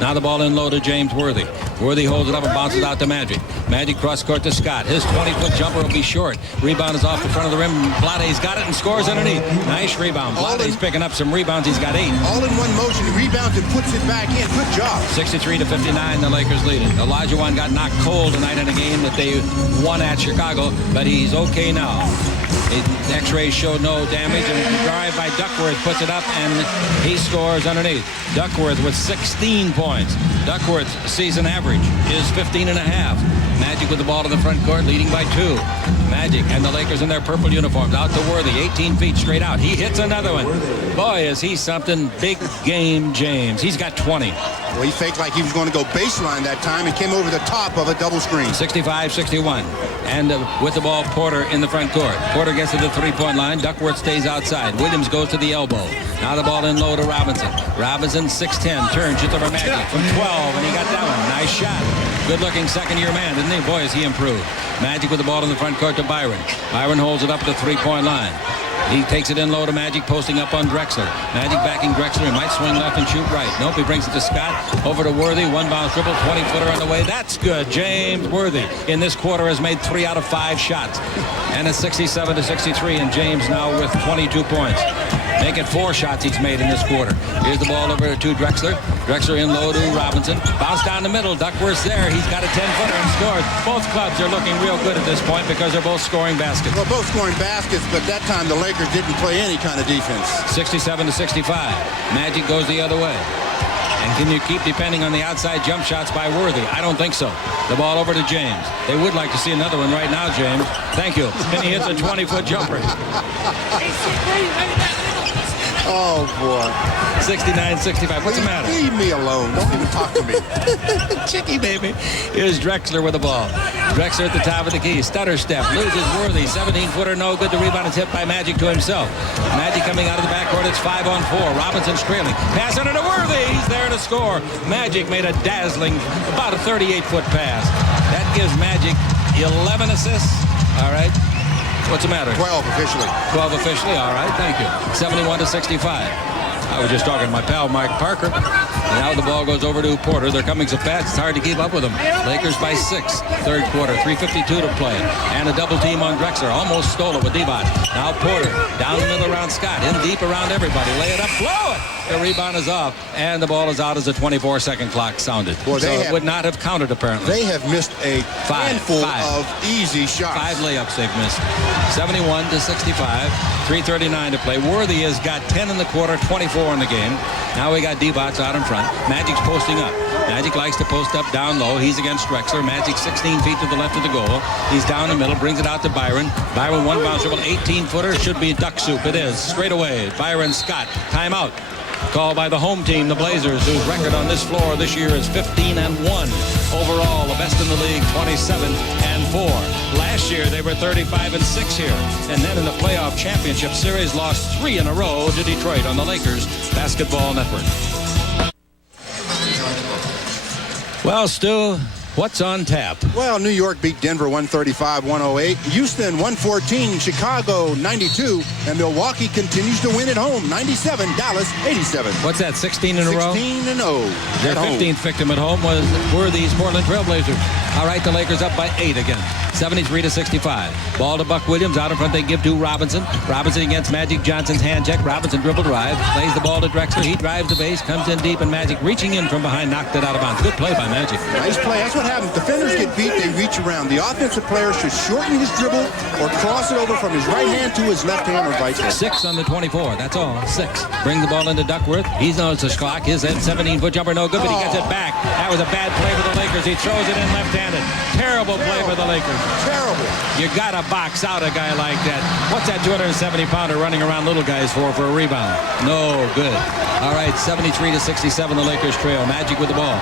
Now the ball in low to James Worthy. Worthy holds it up and bounces out to Magic. Magic cross-court to Scott. His 20-foot jumper will be short. Rebound is off the front of the rim. Vlade's got it and scores underneath. Nice rebound. Vlade's picking up some rebounds. He's got 8. All in one motion. He rebounds and puts it back in. Good job. 63-59, the Lakers lead it. Olajuwon got knocked cold tonight in a game that they won at Chicago, but he's okay now. The X-rays show no damage, and a drive by Duckworth puts it up, and he scores underneath. Duckworth with 16 points. Duckworth's season average is 15 and a half. Magic with the ball to the front court, leading by 2. Magic and the Lakers in their purple uniforms. Out to Worthy, 18 feet straight out. He hits another one. Boy, is he something. Big game James. He's got 20. Well, he faked like he was going to go baseline that time. He came over the top of a double screen. 65-61. And with the ball, Porter in the front court. Porter gets to the three-point line. Duckworth stays outside. Williams goes to the elbow. Now the ball in low to Robinson. Robinson, 6'10", turns, shoots over Magic from 12, and he got that one. Nice shot. Good-looking second-year man, didn't he? Boy, has he improved. Magic with the ball in the front court to Byron. Byron holds it up at the three-point line. He takes it in low to Magic, posting up on Drexler. Magic backing Drexler. He might swing left and shoot right. Nope, he brings it to Scott. Over to Worthy. One-bounce dribble, 20-footer on the way. That's good. James Worthy in this quarter has made 3 out of 5 shots. And it's 67-63, and James now with 22 points. Make it 4 shots he's made in this quarter. Here's the ball over to Drexler. Drexler in low to Robinson. Bounce down the middle. Duckworth's there. He's got a 10-footer and scores. Both clubs are looking real good at this point because they're both scoring baskets. Well, both scoring baskets, but that time the Lakers didn't play any kind of defense. 67-65. Magic goes the other way. And can you keep depending on the outside jump shots by Worthy? I don't think so. The ball over to James. They would like to see another one right now, James. Thank you. And he hits a 20-foot jumper. Oh, boy. 69-65. What's the matter? Leave me alone. Don't even talk to me. Chicky, baby. Here's Drexler with the ball. Drexler at the top of the key. Stutter step. Loses Worthy. 17-footer, no good. The rebound is hit by Magic to himself. Magic coming out of the backcourt. It's 5-on-4. Robinson's trailing. Pass under to Worthy. He's there to score. Magic made a dazzling, about a 38-foot pass. That gives Magic 11 assists. All right. What's the matter? 12 officially. 12 officially. All right. Thank you. 71-65. I was just talking to my pal Mike Parker. And now the ball goes over to Porter. They're coming so fast, it's hard to keep up with them. Lakers by 6. Third quarter, 3:52 to play. And a double team on Drexler. Almost stole it with Divac. Now Porter down the middle around Scott. In deep around everybody. Lay it up, blow it. The rebound is off. And the ball is out as the 24-second clock sounded. Boy, so it would not have counted, apparently. They have missed a handful of easy shots. 5 layups they've missed. 71-65. 3:39 to play. Worthy has got 10 in the quarter, 24 in the game. Now we got Divac out in front. Magic's posting up. Magic likes to post up down low. He's against Drexler. Magic 16 feet to the left of the goal. He's down the middle, brings it out to Byron. Byron one bounce dribble, 18-footer. Should be duck soup. It is. Straight away. Byron Scott. Timeout. Called by the home team, the Blazers, whose record on this floor this year is 15-1. Overall, the best in the league, 27-4. Last year, they were 35-6 here. And then in the playoff championship series, lost 3 in a row to Detroit on the Lakers Basketball Network. Well, Stu, what's on tap? Well, New York beat Denver 135-108. Houston 114, Chicago 92, and Milwaukee continues to win at home 97, Dallas 87. What's that, 16 in a row? 16-0. Their 15th victim at home was Worthy's Portland Trailblazers. All right, the Lakers up by 8 again. 73-65. Ball to Buck Williams. Out in front they give to Robinson. Robinson against Magic Johnson's hand check. Robinson dribble drive. Plays the ball to Drexler. He drives the base. Comes in deep, and Magic reaching in from behind. Knocked it out of bounds. Good play by Magic. Nice play. That's what happens. Defenders get beat. They reach around. The offensive player should shorten his dribble or cross it over from his right hand to his left hand or vice versa. 6 on the 24. That's all. 6. Bring the ball into Duckworth. He knows the clock. His 17-foot jumper no good, but he gets it back. That was a bad play for the Lakers. He throws it in left-handed. Terrible play for the Lakers. Terrible. You got to box out a guy like that. What's that 270-pounder running around little guys for a rebound? No good. All right, 73-67, the Lakers trail. Magic with the ball.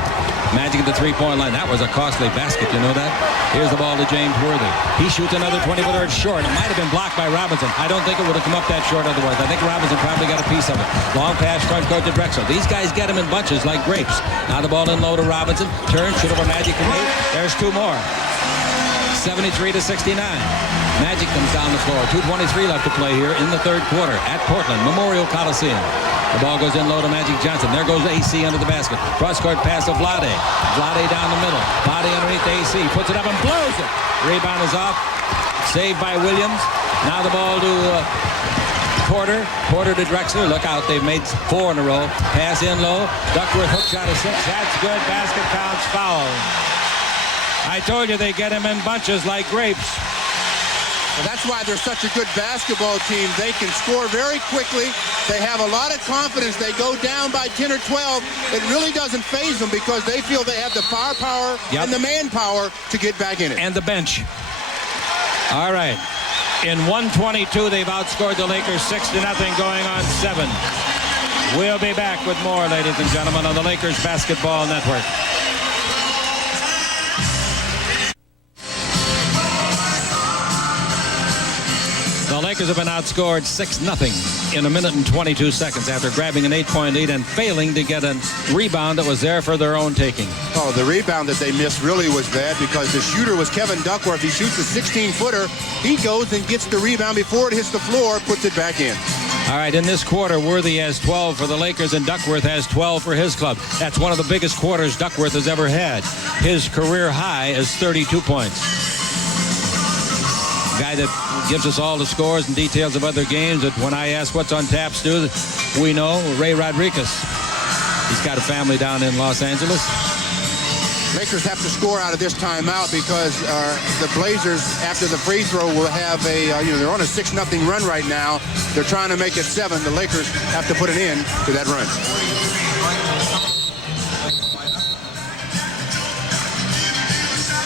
Magic at the three-point line. That was a costly basket, you know that? Here's the ball to James Worthy. He shoots another 20-footer short. It might have been blocked by Robinson. I don't think it would have come up that short otherwise. I think Robinson probably got a piece of it. Long pass, front court to Drexler. These guys get him in bunches like grapes. Now the ball in low to Robinson. Turn, shoot over Magic from 8. There's 2 more. 73-69. Magic comes down the floor. 2:23 left to play here in the third quarter at Portland Memorial Coliseum. The ball goes in low to Magic Johnson. There goes AC under the basket. Cross-court pass to Vlade. Vlade down the middle. Vlade underneath AC. Puts it up and blows it. Rebound is off. Saved by Williams. Now the ball to Porter. Porter to Drexler. Look out. They've made 4 in a row. Pass in low. Duckworth hook shot of 6. That's good. Basket counts. Foul. I told you they get him in bunches like grapes. Well, that's why they're such a good basketball team. They can score very quickly. They have a lot of confidence. They go down by 10 or 12. It really doesn't faze them because they feel they have the firepower and the manpower to get back in it. And the bench. All right. In 122, they've outscored the Lakers 6-0 going on 7. We'll be back with more, ladies and gentlemen, on the Lakers Basketball Network. The Lakers have been outscored 6-0 in 1 minute and 22 seconds after grabbing an 8-point lead and failing to get a rebound that was there for their own taking. Oh, the rebound that they missed really was bad because the shooter was Kevin Duckworth. He shoots a 16-footer. He goes and gets the rebound before it hits the floor, puts it back in. All right, in this quarter, Worthy has 12 for the Lakers and Duckworth has 12 for his club. That's one of the biggest quarters Duckworth has ever had. His career high is 32 points. Guy that gives us all the scores and details of other games. That when I ask what's on tap, Stu, we know Ray Rodriguez. He's got a family down in Los Angeles. Lakers have to score out of this timeout because the Blazers, after the free throw, will have a, they're on a 6-0 run right now. They're trying to make it 7. The Lakers have to put an end to that run.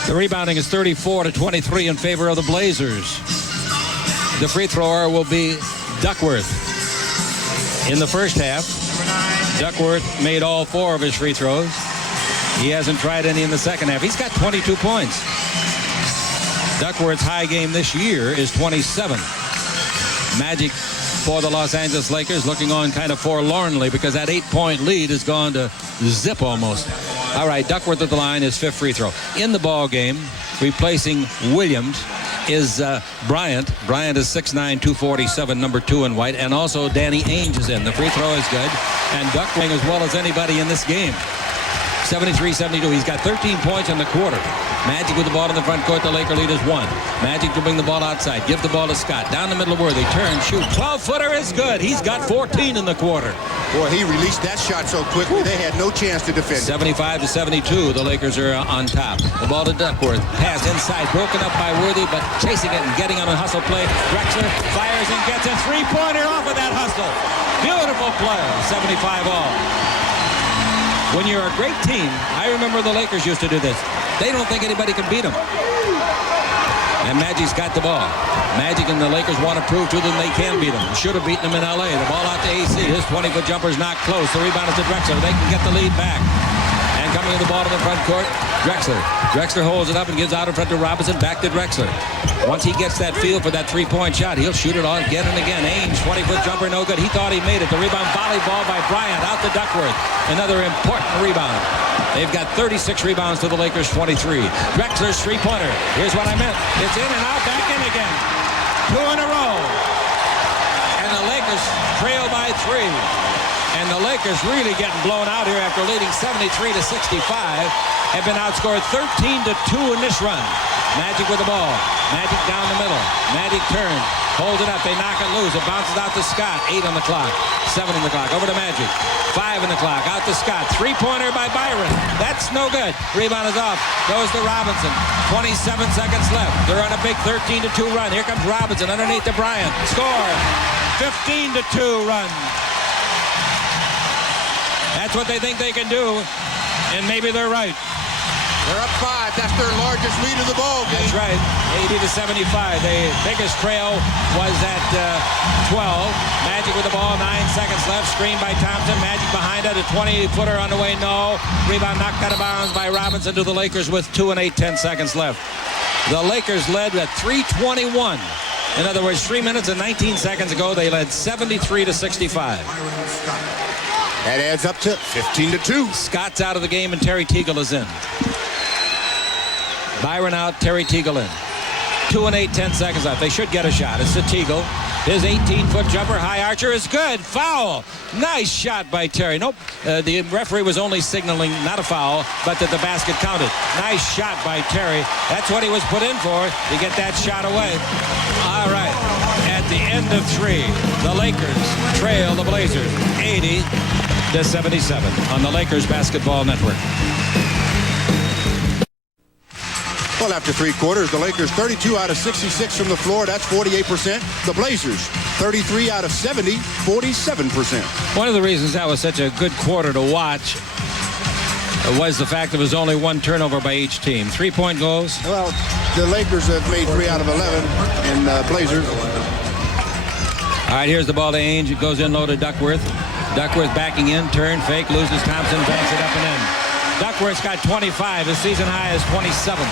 The rebounding is 34-23 in favor of the Blazers. The free thrower will be Duckworth. In the first half, Duckworth made all 4 of his free throws. He hasn't tried any in the second half. He's got 22 points. Duckworth's high game this year is 27. Magic for the Los Angeles Lakers looking on kind of forlornly because that 8-point lead has gone to zip almost. All right, Duckworth at the line, his 5th free throw. In the ball game, replacing Williams is Bryant. Bryant is 6'9", 247, number 2 in white. And also Danny Ainge is in. The free throw is good. And Duck playing as well as anybody in this game. 73-72. He's got 13 points in the quarter. Magic with the ball in the front court. The Laker lead is 1. Magic to bring the ball outside. Give the ball to Scott. Down the middle of Worthy. Turn, shoot. 12-footer is good. He's got 14 in the quarter. Boy, he released that shot so quickly they had no chance to defend. 75-72. The Lakers are on top. The ball to Duckworth. Pass inside. Broken up by Worthy, but chasing it and getting on a hustle play. Drexler fires and gets a 3-pointer off of that hustle. Beautiful play. 75 all. When you're a great team, I remember the Lakers used to do this. They don't think anybody can beat them. And Magic's got the ball. Magic and the Lakers want to prove to them they can beat them. Should have beaten them in L.A. The ball out to AC. His 20-foot jumper's not close. The rebound is to Drexler. They can get the lead back. And coming to the ball to the front court, Drexler. Drexler holds it up and gives out in front to Robinson. Back to Drexler. Once he gets that feel for that 3-point shot, he'll shoot it on again and again. Ainge, 20-foot jumper, no good. He thought he made it. The rebound volleyball by Bryant out to Duckworth. Another important rebound. They've got 36 rebounds to the Lakers' 23. Drexler's 3-pointer. Here's what I meant. It's in and out, back in again. 2 in a row. And the Lakers trail by 3. And the Lakers really getting blown out here after leading 73-65. Have been outscored 13-2 in this run. Magic with the ball. Magic down the middle. Magic turns. Holds it up. They knock it loose. It bounces out to Scott. 8 on the clock. 7 on the clock. Over to Magic. 5 on the clock. Out to Scott. 3-pointer by Byron. That's no good. Rebound is off. Goes to Robinson. 27 seconds left. They're on a big 13-2 run. Here comes Robinson underneath to Bryant. Score. 15-2 run. That's what they think they can do. And maybe they're right. They're up 5. That's their largest lead of the ball game. That's right. 80-75. The biggest trail was at 12. Magic with the ball. 9 seconds left. Screen by Thompson. Magic behind it. A 20-footer on the way. No. Rebound knocked out of bounds by Robinson to the Lakers with 2 and 8/10 seconds left. The Lakers led at 3:21. In other words, 3 minutes and 19 seconds ago, they led 73-65. That adds up to 15-2. Scott's out of the game and Terry Teagle is in. Byron out, Terry Teagle in. 2 and 8/10 seconds left. They should get a shot. It's to Teagle. His 18-foot jumper, high archer, is good. Foul. Nice shot by Terry. Nope. The referee was only signaling not a foul, but that the basket counted. Nice shot by Terry. That's what he was put in for, to get that shot away. All right. At the end of 3, the Lakers trail the Blazers 80-77 on the Lakers Basketball Network. Well, after 3 quarters, the Lakers 32 out of 66 from the floor. That's 48%. The Blazers 33 out of 70, 47%. One of the reasons that was such a good quarter to watch was the fact there was only 1 turnover by each team. 3-point goals. Well, the Lakers have made 3 out of 11, and Blazers. All right, here's the ball to Ainge. It goes in low to Duckworth. Duckworth backing in, turn, fake, loses Thompson, banks it up and in. Duckworth's got 25. His season high is 27.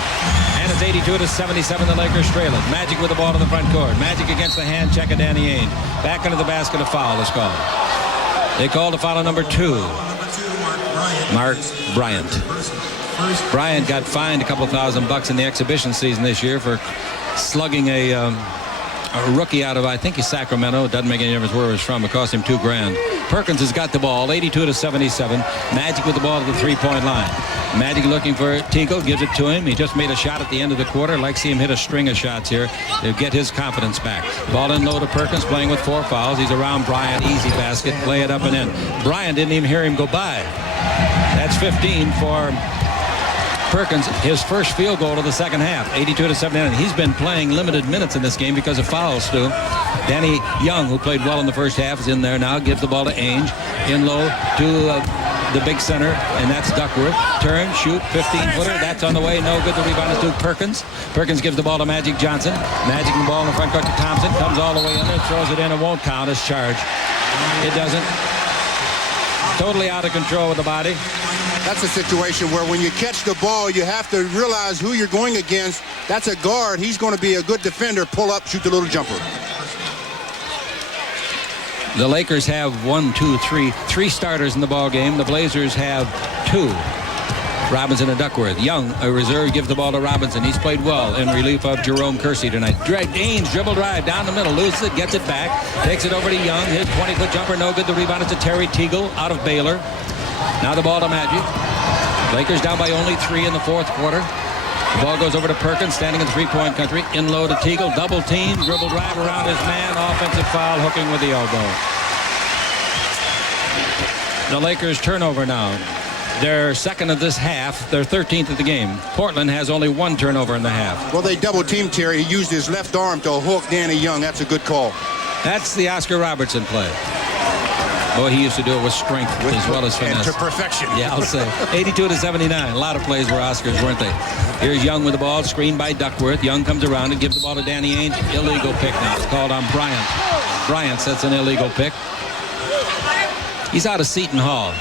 And it's 82 to 77. The Lakers trail it. Magic with the ball to the front court. Magic against the hand check of Danny Ainge. Back under the basket, a foul is called. They called a foul on number 2. Mark Bryant. Bryant got fined a couple of $1,000 in the exhibition season this year for slugging a rookie out of, I think he's Sacramento. It doesn't make any difference where he was from. It cost him $2,000. Perkins has got the ball, 82 to 77. Magic with the ball to the 3-point line. Magic looking for Teagle, gives it to him. He just made a shot at the end of the quarter. I'd like to see him hit a string of shots here to get his confidence back. Ball in low to Perkins, playing with 4 fouls. He's around Bryant, easy basket, play it up and in. Bryant didn't even hear him go by. That's 15 for Perkins, his first field goal of the second half, 82 to 79. He's been playing limited minutes in this game because of fouls, Stu. Danny Young, who played well in the first half, is in there now. Gives the ball to Ainge. In low to the big center, and that's Duckworth. Turn, shoot, 15-footer. That's on the way. No good. The rebound is to Perkins. Perkins gives the ball to Magic Johnson. Magic the ball in the front court to Thompson. Comes all the way under, throws it in. It won't count as charge. It doesn't. Totally out of control with the body. That's a situation where when you catch the ball, you have to realize who you're going against. That's a guard. He's going to be a good defender. Pull up, shoot the little jumper. The Lakers have 3 starters in the ball game. The Blazers have 2. Robinson and Duckworth. Young, a reserve, gives the ball to Robinson. He's played well in relief of Jerome Kersey tonight. Ainge, dribble drive down the middle, loses it, gets it back, takes it over to Young. His 20-foot jumper, no good. The rebound is to Terry Teagle out of Baylor. Now the ball to Magic. Lakers down by only 3 in the 4th quarter. The ball goes over to Perkins, standing in 3-point country. In low to Teagle, double team, dribble drive around his man, offensive foul, hooking with the elbow. The Lakers turnover now. They're second of this half. They're 13th of the game. Portland has only 1 turnover in the half. Well, they double-teamed Terry. He used his left arm to hook Danny Young. That's a good call. That's the Oscar Robertson play. Boy, he used to do it with strength as well as finesse. And to perfection. Yeah, I'll say. 82 to 79. A lot of plays were Oscars, weren't they? Here's Young with the ball, screened by Duckworth. Young comes around and gives the ball to Danny Ainge. Illegal pick now. It's called on Bryant. Bryant sets an illegal pick. He's out of Seton Hall.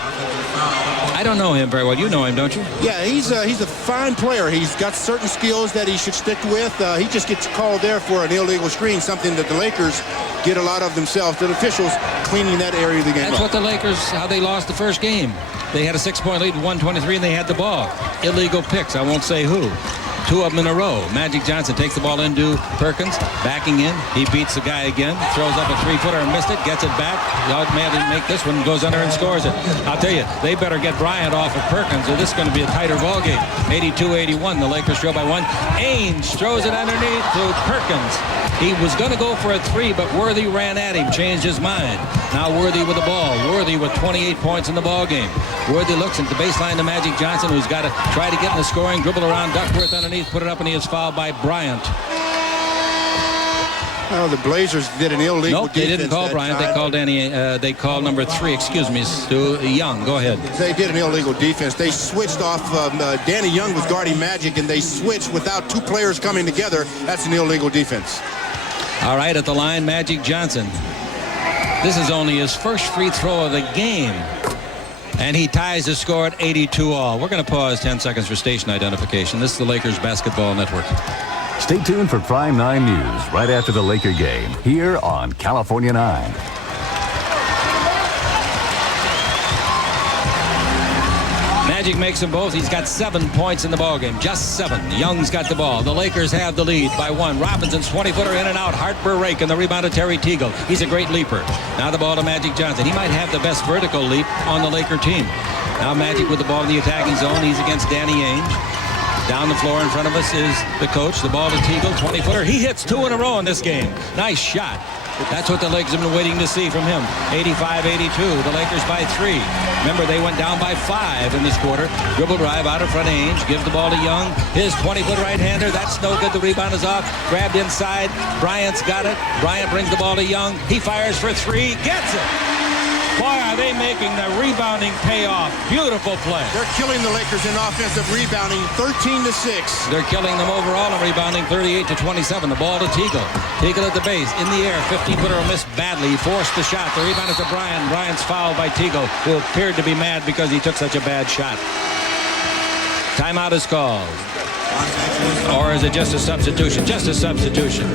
I don't know him very well. You know him, don't you? Yeah, he's a fine player. He's got certain skills that he should stick with. He just gets called there for an illegal screen, something that the Lakers get a lot of themselves. The officials cleaning that area of the game That's up. what the Lakers, how they lost the first game. They had a 6-point lead, 123, and they had the ball. Illegal picks. I won't say who. 2 of them in a row. Magic Johnson takes the ball into Perkins, backing in. He beats the guy again, throws up a 3-footer and missed it, gets it back. The odd man didn't make this one, goes under and scores it. I'll tell you, they better get Bryant off of Perkins, or this is going to be a tighter ball game. 82-81, the Lakers trail by 1. Ainge throws it underneath to Perkins. He was going to go for a 3, but Worthy ran at him, changed his mind. Now Worthy with the ball. Worthy with 28 points in the ball game. Worthy looks at the baseline to Magic Johnson, who's got to try to get in the scoring, dribble around Duckworth underneath, put it up, and he is fouled by Bryant. Well, the Blazers did an illegal Nope, they didn't call Bryant. They called they called number 3, excuse me, Stu Young. Go ahead. They did an illegal defense. They switched off. Danny Young was guarding Magic, and they switched without 2 players coming together. That's an illegal defense. All right, at the line, Magic Johnson. This is only his first free throw of the game. And he ties the score at 82-all. We're going to pause 10 seconds for station identification. This is the Lakers Basketball Network. Stay tuned for Prime 9 News right after the Laker game here on California 9. Magic makes them both. He's got 7 points in the ballgame. Just 7. Young's got the ball. The Lakers have the lead by 1. Robinson's 20-footer in and out. Harper rake and the rebound to Terry Teagle. He's a great leaper. Now the ball to Magic Johnson. He might have the best vertical leap on the Laker team. Now Magic with the ball in the attacking zone. He's against Danny Ainge. Down the floor in front of us is the coach. The ball to Teagle, 20-footer. He hits 2 in a row in this game. Nice shot. That's what the Lakers have been waiting to see from him. 85-82. The Lakers by 3. Remember, they went down by 5 in this quarter. Dribble drive out in front of Ainge. Gives the ball to Young. His 20-foot right-hander. That's no good. The rebound is off. Grabbed inside. Bryant's got it. Bryant brings the ball to Young. He fires for 3. Gets it. Boy, are they making the rebounding pay off. Beautiful play. They're killing the Lakers in offensive rebounding, 13-6. They're killing them overall in rebounding, 38-27. The ball to Teagle. Teagle at the base, in the air. 15-footer missed badly. He forced the shot. The rebound is to Bryant. Bryant's fouled by Teagle, who appeared to be mad because he took such a bad shot. Timeout is called. Or is it just a substitution? Just a substitution.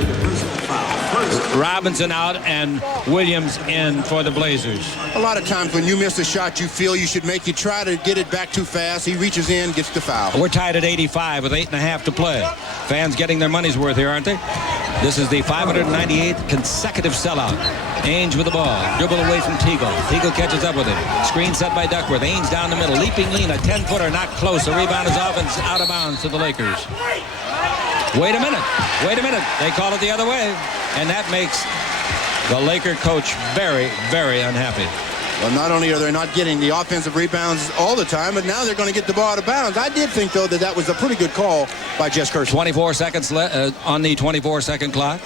Robinson out and Williams in for the Blazers. A lot of times when you miss a shot you feel you should make, you try to get it back too fast. He reaches in, gets the foul. We're tied at 85 with 8.5 to play. Fans getting their money's worth here, aren't they? This is the 598th consecutive sellout. Ainge with the ball. Dribble away from Teagle. Teagle catches up with it. Screen set by Duckworth. Ainge down the middle. Leaping lean. A 10-footer not close. The rebound is off and out of bounds to the Lakers. Wait a minute. Wait a minute. They call it the other way. And that makes the Laker coach very, very unhappy. Well, not only are they not getting the offensive rebounds all the time, but now they're going to get the ball out of bounds. I did think, though, that was a pretty good call by Jess Kirsten. 24 seconds on the 24-second clock.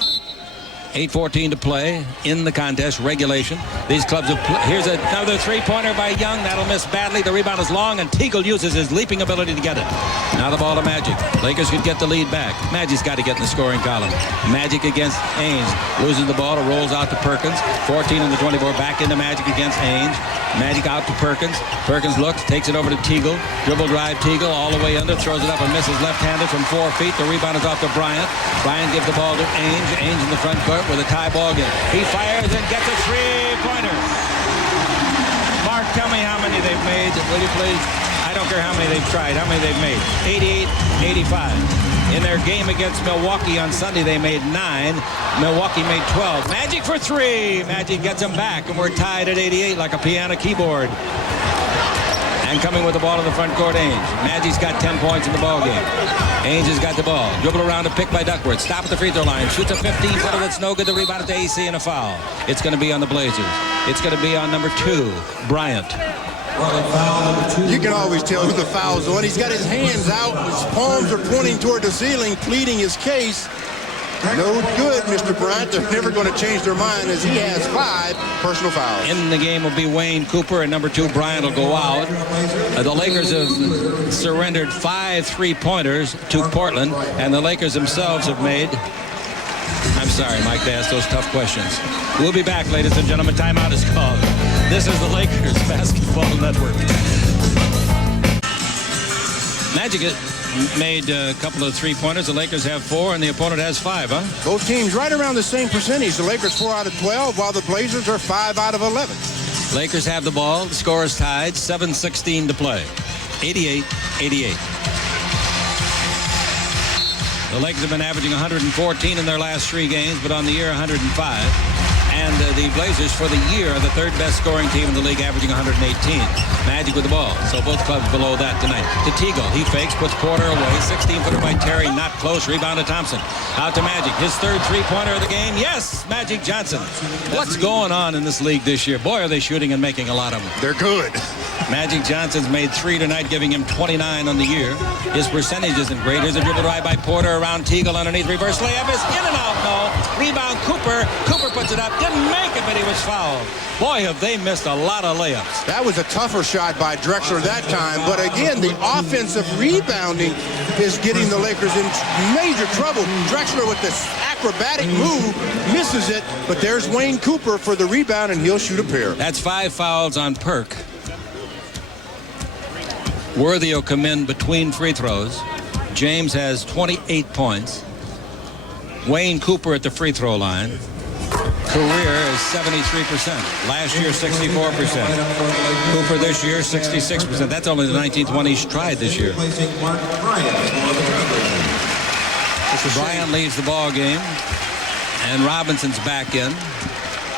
8:14 to play in the contest, regulation. These clubs have here's another three-pointer by Young. That'll miss badly. The rebound is long, and Teagle uses his leaping ability to get it. Now the ball to Magic. Lakers could get the lead back. Magic's got to get in the scoring column. Magic against Ainge. Loses the ball. It rolls out to Perkins. 14 in the 24. Back into Magic against Ainge. Magic out to Perkins. Perkins looks, takes it over to Teagle. Dribble drive Teagle all the way under. Throws it up and misses left-handed from 4 feet. The rebound is off to Bryant. Bryant gives the ball to Ainge. Ainge in the front court with a tie ball game. He fires and gets a three-pointer. Mark, tell me how many they've made, will you please? I don't care how many they've tried, how many they've made. 88-85. In their game against Milwaukee on Sunday, they made 9. Milwaukee made 12. Magic for 3. Magic gets them back, and we're tied at 88 like a piano keyboard. And coming with the ball in the front court, Ainge. Magic's got 10 points in the ball game. Ainge has got the ball. Dribble around a pick by Duckworth. Stop at the free throw line. Shoots a 15-footer that's no good. The rebound at the AC and a foul. It's going to be on the Blazers. It's going to be on number 2, Bryant. You can always tell who the foul's on. He's got his hands out. His palms are pointing toward the ceiling, pleading his case. No good, Mr. Bryant. They're never going to change their mind as he has 5 personal fouls. In the game will be Wayne Cooper, and number 2, Bryant, will go out. The Lakers have surrendered 5 3-pointers to Portland, and the Lakers themselves have made... I'm sorry, Mike, to ask those tough questions. We'll be back, ladies and gentlemen. Timeout is called. This is the Lakers Basketball Network. Magic made a couple of 3-pointers. The Lakers have 4, and the opponent has 5, huh? Both teams right around the same percentage. The Lakers 4 out of 12, while the Blazers are 5 out of 11. Lakers have the ball. The score is tied. 7:16 to play. 88-88. The Lakers have been averaging 114 in their last 3 games, but on the year 105. And the Blazers, for the year, are the 3rd best scoring team in the league, averaging 118. Magic with the ball. So both clubs below that tonight. To Teagle. He fakes, puts Porter away. 16-footer by Terry, not close. Rebound to Thompson. Out to Magic. His 3rd 3-pointer of the game. Yes, Magic Johnson. What's going on in this league this year? Boy, are they shooting and making a lot of them. They're good. Magic Johnson's made 3 tonight, giving him 29 on the year. His percentage isn't great. Here's a dribble drive by Porter around Teagle underneath. Reverse layup is in and out. No. Rebound Cooper. Cooper puts it up. Didn't make it, but he was fouled. Boy, have they missed a lot of layups. That was a tougher shot by Drexler that time. But again, the offensive rebounding is getting the Lakers in major trouble. Drexler with this acrobatic move misses it. But there's Wayne Cooper for the rebound, and he'll shoot a pair. That's 5 fouls on Perk. Worthy will come in between free throws. James has 28 points. Wayne Cooper at the free throw line. Career is 73%. Last year, 64%. Cooper this year, 66%. That's only the 19th one he's tried this year. Bryant leaves the ball game, and Robinson's back in.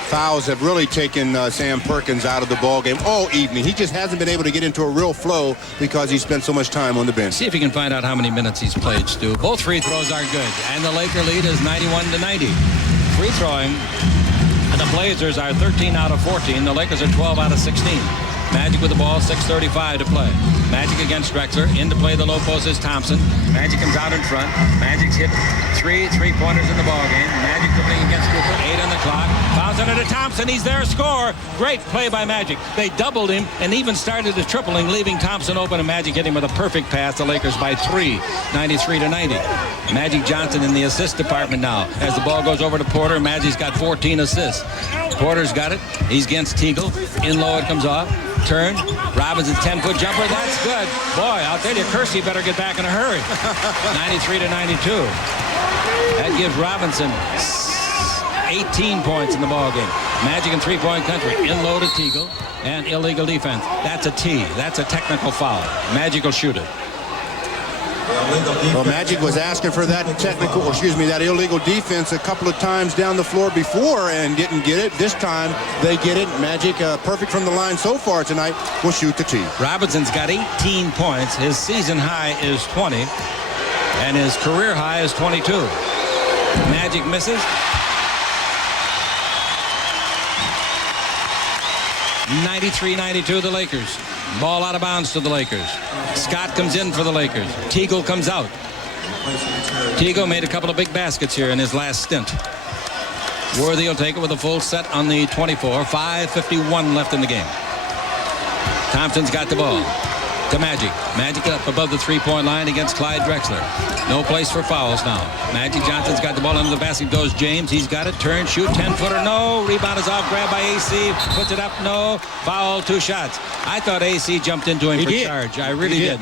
fouls have really taken Sam Perkins out of the ball game all evening. He just hasn't been able to get into a real flow because he spent so much time on the bench. See if you can find out how many minutes he's played, Stu. Both free throws are good, and the Laker lead is 91-90. Free throwing, and the Blazers are 13 out of 14. The Lakers are 12 out of 16. Magic with the ball, 6:35 to play. Magic against Drexler. In to play the low post is Thompson. Magic comes out in front. Magic's hit three-pointers in the ball game. Magic dribbling against Cooper. 8 on the clock. Bounce under to Thompson. He's there. Score. Great play by Magic. They doubled him and even started the tripling, leaving Thompson open, and Magic hit him with a perfect pass. The Lakers by 3, 93-90. Magic Johnson in the assist department now. As the ball goes over to Porter, Magic's got 14 assists. Porter's got it. He's against Teagle. In low, it comes off. Turn. Robinson's 10-foot jumper. That's good. Boy, I'll tell you, Kersey better get back in a hurry. 93-92. That gives Robinson 18 points in the ball game. Magic in three-point country. In low to Teagle. And illegal defense. That's a T. That's a technical foul. Magic will shoot it. Well, Magic was asking for that that illegal defense a couple of times down the floor before and didn't get it. This time they get it. Magic, perfect from the line so far tonight, will shoot the tee. Robinson's got 18 points. His season high is 20, and his career high is 22. Magic misses. 93-92 the Lakers. Ball out of bounds to the Lakers. Scott comes in for the Lakers. Teagle comes out. Teagle made a couple of big baskets here in his last stint. Worthy will take it with a full set on the 24. 5:51 left in the game. Thompson's got the ball to Magic. Magic up above the three-point line against Clyde Drexler. No place for fouls now. Magic Johnson's got the ball under the basket. Goes James. He's got it. Turn, shoot, 10-footer. No. Rebound is off. Grab by AC. Puts it up. No. Foul. 2 shots. I thought AC jumped into him for charge. I really did.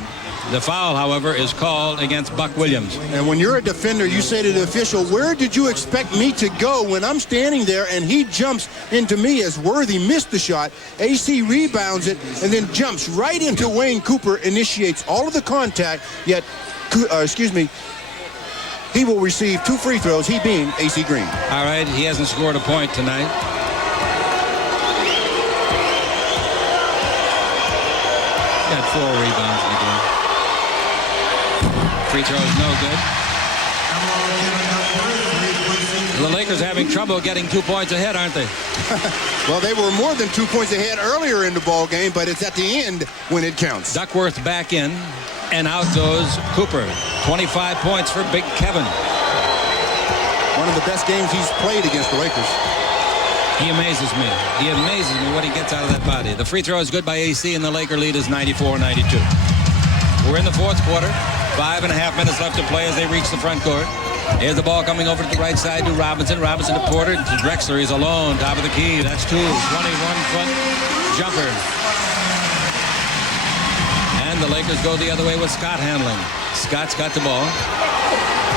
The foul, however, is called against Buck Williams. And when you're a defender, you say to the official, where did you expect me to go when I'm standing there and he jumps into me as Worthy missed the shot? AC rebounds it and then jumps right into Wayne Cooper, initiates all of the contact, yet, he will receive 2 free throws, he being AC Green. All right, he hasn't scored a point tonight. Got 4 rebounds in the game. Free throw is no good. The Lakers having trouble getting 2 points ahead, aren't they? Well, they were more than 2 points ahead earlier in the ball game, but it's at the end when it counts. Duckworth back in, and out goes Cooper. 25 points for Big Kevin. One of the best games he's played against the Lakers. He amazes me. He amazes me what he gets out of that body. The free throw is good by AC, and the Laker lead is 94-92. We're in the fourth quarter. 5.5 minutes left to play as they reach the front court. Here's the ball coming over to the right side to Robinson. Robinson to Porter. To Drexler. He's alone. Top of the key. That's 2. 21-foot jumper. And the Lakers go the other way with Scott handling. Scott's got the ball.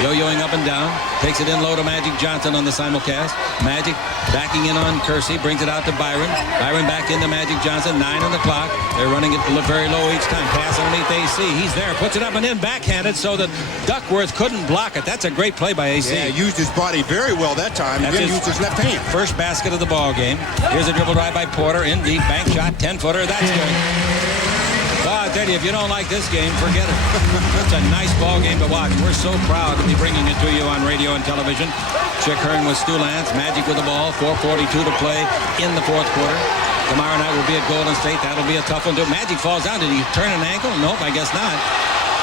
Yo-yoing up and down. Takes it in low to Magic Johnson on the simulcast. Magic backing in on Kersey. Brings it out to Byron. Byron back into Magic Johnson. 9 on the clock. They're running it very low each time. Pass underneath AC. He's there. Puts it up and in. Backhanded so that Duckworth couldn't block it. That's a great play by AC. Yeah, used his body very well that time. And then used his left hand. First basket of the ball game. Here's a dribble drive by Porter. In deep. Bank shot. 10-footer. That's good. Well, I tell you, if you don't like this game, forget it. It's a nice ball game to watch. We're so proud to be bringing it to you on radio and television. Chick Hearn with Stu Lance. Magic with the ball. 4:42 to play in the fourth quarter. Tomorrow night will be at Golden State. That'll be a tough one. Magic falls down. Did he turn an ankle? Nope, I guess not.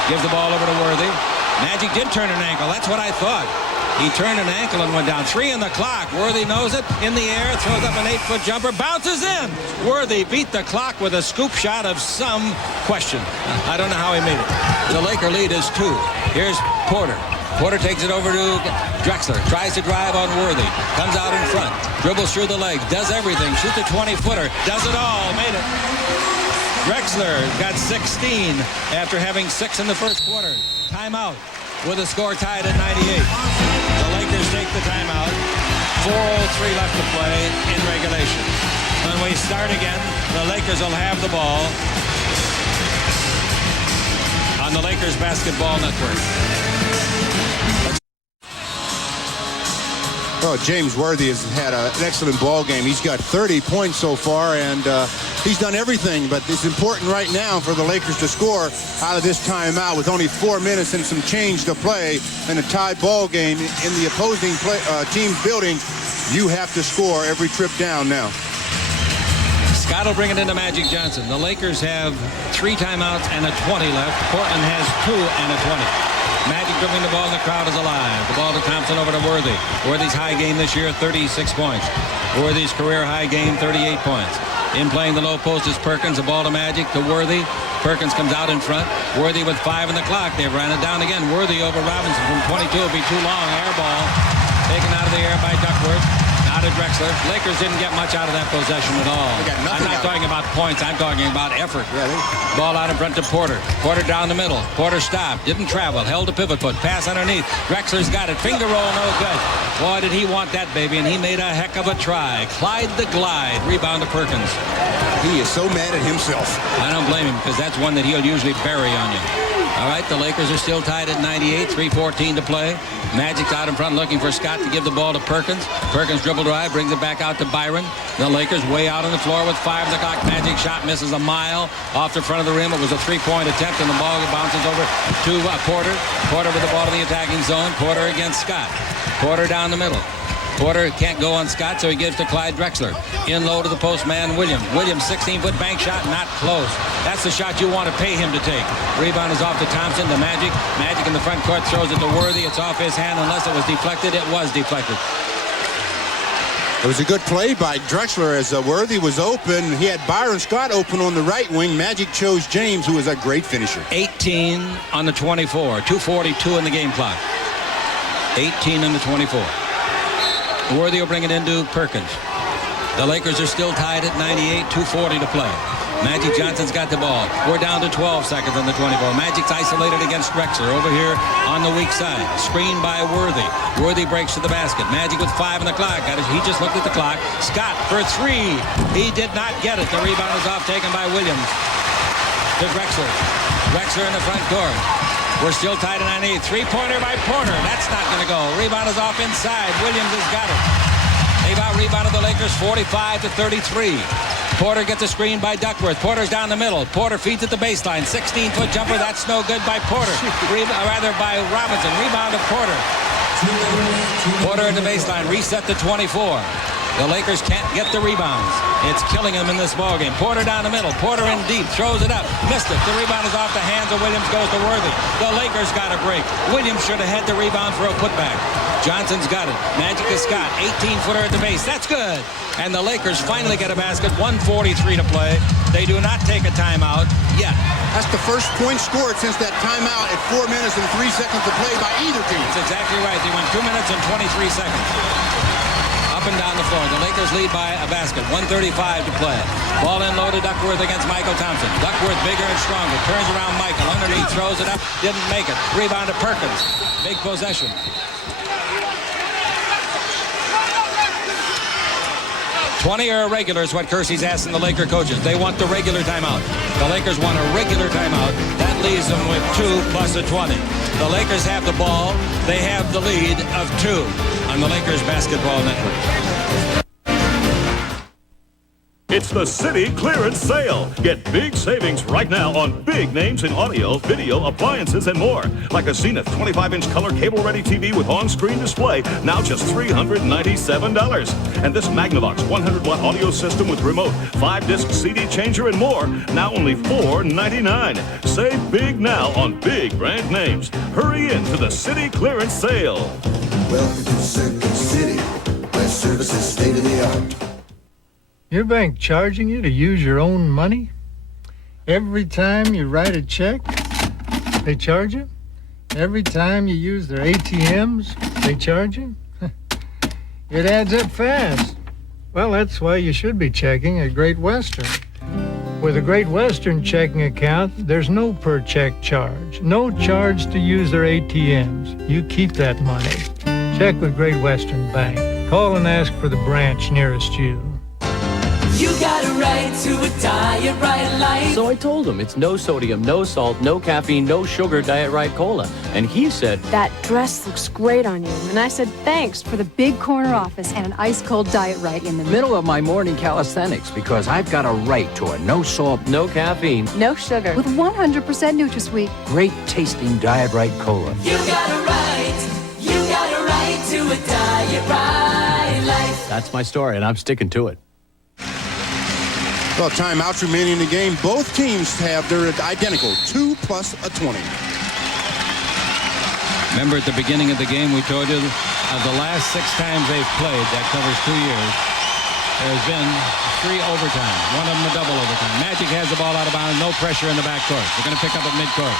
Gives the ball over to Worthy. Magic did turn an ankle. That's what I thought. He turned an ankle and went down. 3 on the clock. Worthy knows it. In the air, throws up an 8-foot jumper. Bounces in. Worthy beat the clock with a scoop shot of some question. I don't know how he made it. The Laker lead is 2. Here's Porter. Porter takes it over to Drexler. Tries to drive on Worthy. Comes out in front. Dribbles through the legs. Does everything. Shoots a 20-footer. Does it all. Made it. Drexler got 16 after having 6 in the first quarter. Timeout with a score tied at 98. The Lakers take the timeout. 4:03 left to play in regulation. When we start again, the Lakers will have the ball on the Lakers Basketball Network. Well, James Worthy has had an excellent ball game. He's got 30 points so far, and he's done everything. But it's important right now for the Lakers to score out of this timeout with only 4 minutes and some change to play in a tied ball game in the opposing team's building. You have to score every trip down now. Scott will bring it into Magic Johnson. The Lakers have 3 timeouts and a 20 left. Portland has 2 and a 20. Magic dribbling the ball, and the crowd is alive. The ball to Thompson, over to Worthy. Worthy's high game this year, 36 points. Worthy's career high game, 38 points. In playing the low post is Perkins. The ball to Magic, to Worthy. Perkins comes out in front. Worthy with 5 on the clock. They've ran it down again. Worthy over Robinson from 22. Will be too long. Air ball taken out of the air by Duckworth. Out of Drexler. Lakers didn't get much out of that possession at all. I'm not talking about points. I'm talking about effort. Ball out in front to Porter. Porter down the middle. Porter stopped. Didn't travel. Held a pivot foot. Pass underneath. Drexler's got it. Finger roll, no good. Boy, did he want that, baby, and he made a heck of a try. Clyde the Glide. Rebound to Perkins. He is so mad at himself. I don't blame him, because that's one that he'll usually bury on you. All right, the Lakers are still tied at 98, 3:14 to play. Magic's out in front looking for Scott to give the ball to Perkins. Perkins dribble drive, brings it back out to Byron. The Lakers way out on the floor with 5 on the clock. Magic shot misses a mile off the front of the rim. It was a 3-point attempt, and the ball bounces over to Porter. Porter with the ball in the attacking zone. Porter against Scott. Porter down the middle. Porter can't go on Scott, so he gives to Clyde Drexler. In low to the post man, Williams. Williams, 16-foot bank shot, not close. That's the shot you want to pay him to take. Rebound is off to Thompson, to Magic. Magic in the front court throws it to Worthy. It's off his hand unless it was deflected. It was deflected. It was a good play by Drexler as Worthy was open. He had Byron Scott open on the right wing. Magic chose James, who is a great finisher. 18 on the 24. 2:42 in the game clock. 18 on the 24. Worthy will bring it into Perkins. The Lakers are still tied at 98, 2:40 to play. Magic Johnson's got the ball. We're down to 12 seconds on the 24. Magic's isolated against Drexler over here on the weak side. Screened by Worthy. Worthy breaks to the basket. Magic with 5 on the clock. He just looked at the clock. Scott for 3. He did not get it. The rebound is off, taken by Williams. To Drexler. Drexler in the front court. We're still tied at 98. 3-pointer by Porter. That's not going to go. Rebound is off inside. Williams has got it. They've out-rebounded the Lakers 45-33. Porter gets a screen by Duckworth. Porter's down the middle. Porter feeds at the baseline. 16-foot jumper. That's no good by Porter. By Robinson. Rebound to Porter. Porter at the baseline. Reset to 24. The Lakers can't get the rebounds. It's killing them in this ballgame. Porter down the middle. Porter in deep. Throws it up. Missed it. The rebound is off the hands of Williams. Goes to Worthy. The Lakers got a break. Williams should have had the rebound for a putback. Johnson's got it. Magic to Scott. 18-footer at the base. That's good. And the Lakers finally get a basket. 1:43 to play. They do not take a timeout yet. That's the first point scored since that timeout at 4 minutes and 3 seconds to play by either team. That's exactly right. They went 2 minutes and 23 seconds. Up and down the floor. The Lakers lead by a basket. 1:35 to play. Ball in low to Duckworth against Michael Thompson. Duckworth bigger and stronger. Turns around Michael. Underneath, throws it up. Didn't make it. Rebound to Perkins. Big possession. $20 or a regular is what Kersey's asking the Laker coaches. They want the regular timeout. The Lakers want a regular timeout. That leaves them with 2 plus a 20. The Lakers have the ball. They have the lead of 2 on the Lakers Basketball Network. It's the City Clearance Sale. Get big savings right now on big names in audio, video, appliances, and more. Like a Zenith 25-inch color cable-ready TV with on-screen display, now just $397. And this Magnavox 100-watt audio system with remote, 5-disc CD changer, and more, now only $499. Save big now on big brand names. Hurry in to the City Clearance Sale. Welcome to Circuit City, where service is state-of-the-art. Your bank charging you to use your own money? Every time you write a check, they charge you? Every time you use their ATMs, they charge you? It adds up fast. Well, that's why you should be checking at Great Western. With a Great Western checking account, there's no per-check charge. No charge to use their ATMs. You keep that money. Check with Great Western Bank. Call and ask for the branch nearest you. You got a right to a diet right life. So I told him it's no sodium, no salt, no caffeine, no sugar Diet Right Cola. And he said, that dress looks great on you. And I said, thanks for the big corner office and an ice-cold Diet Right in the Middle of my morning calisthenics because I've got a right to a no salt, no caffeine, no sugar with 100% NutraSweet. great tasting Diet Right Cola. You got a right to a diet right life. that's my story, and I'm sticking to it. Well, timeouts remaining in the game. Both teams they're identical, 2 plus a 20. Remember at the beginning of the game, we told you of the last 6 times they've played, that covers 2 years, there's been 3 overtime, one of them a double overtime. Magic has the ball out of bounds, no pressure in the backcourt. They're going to pick up at midcourt.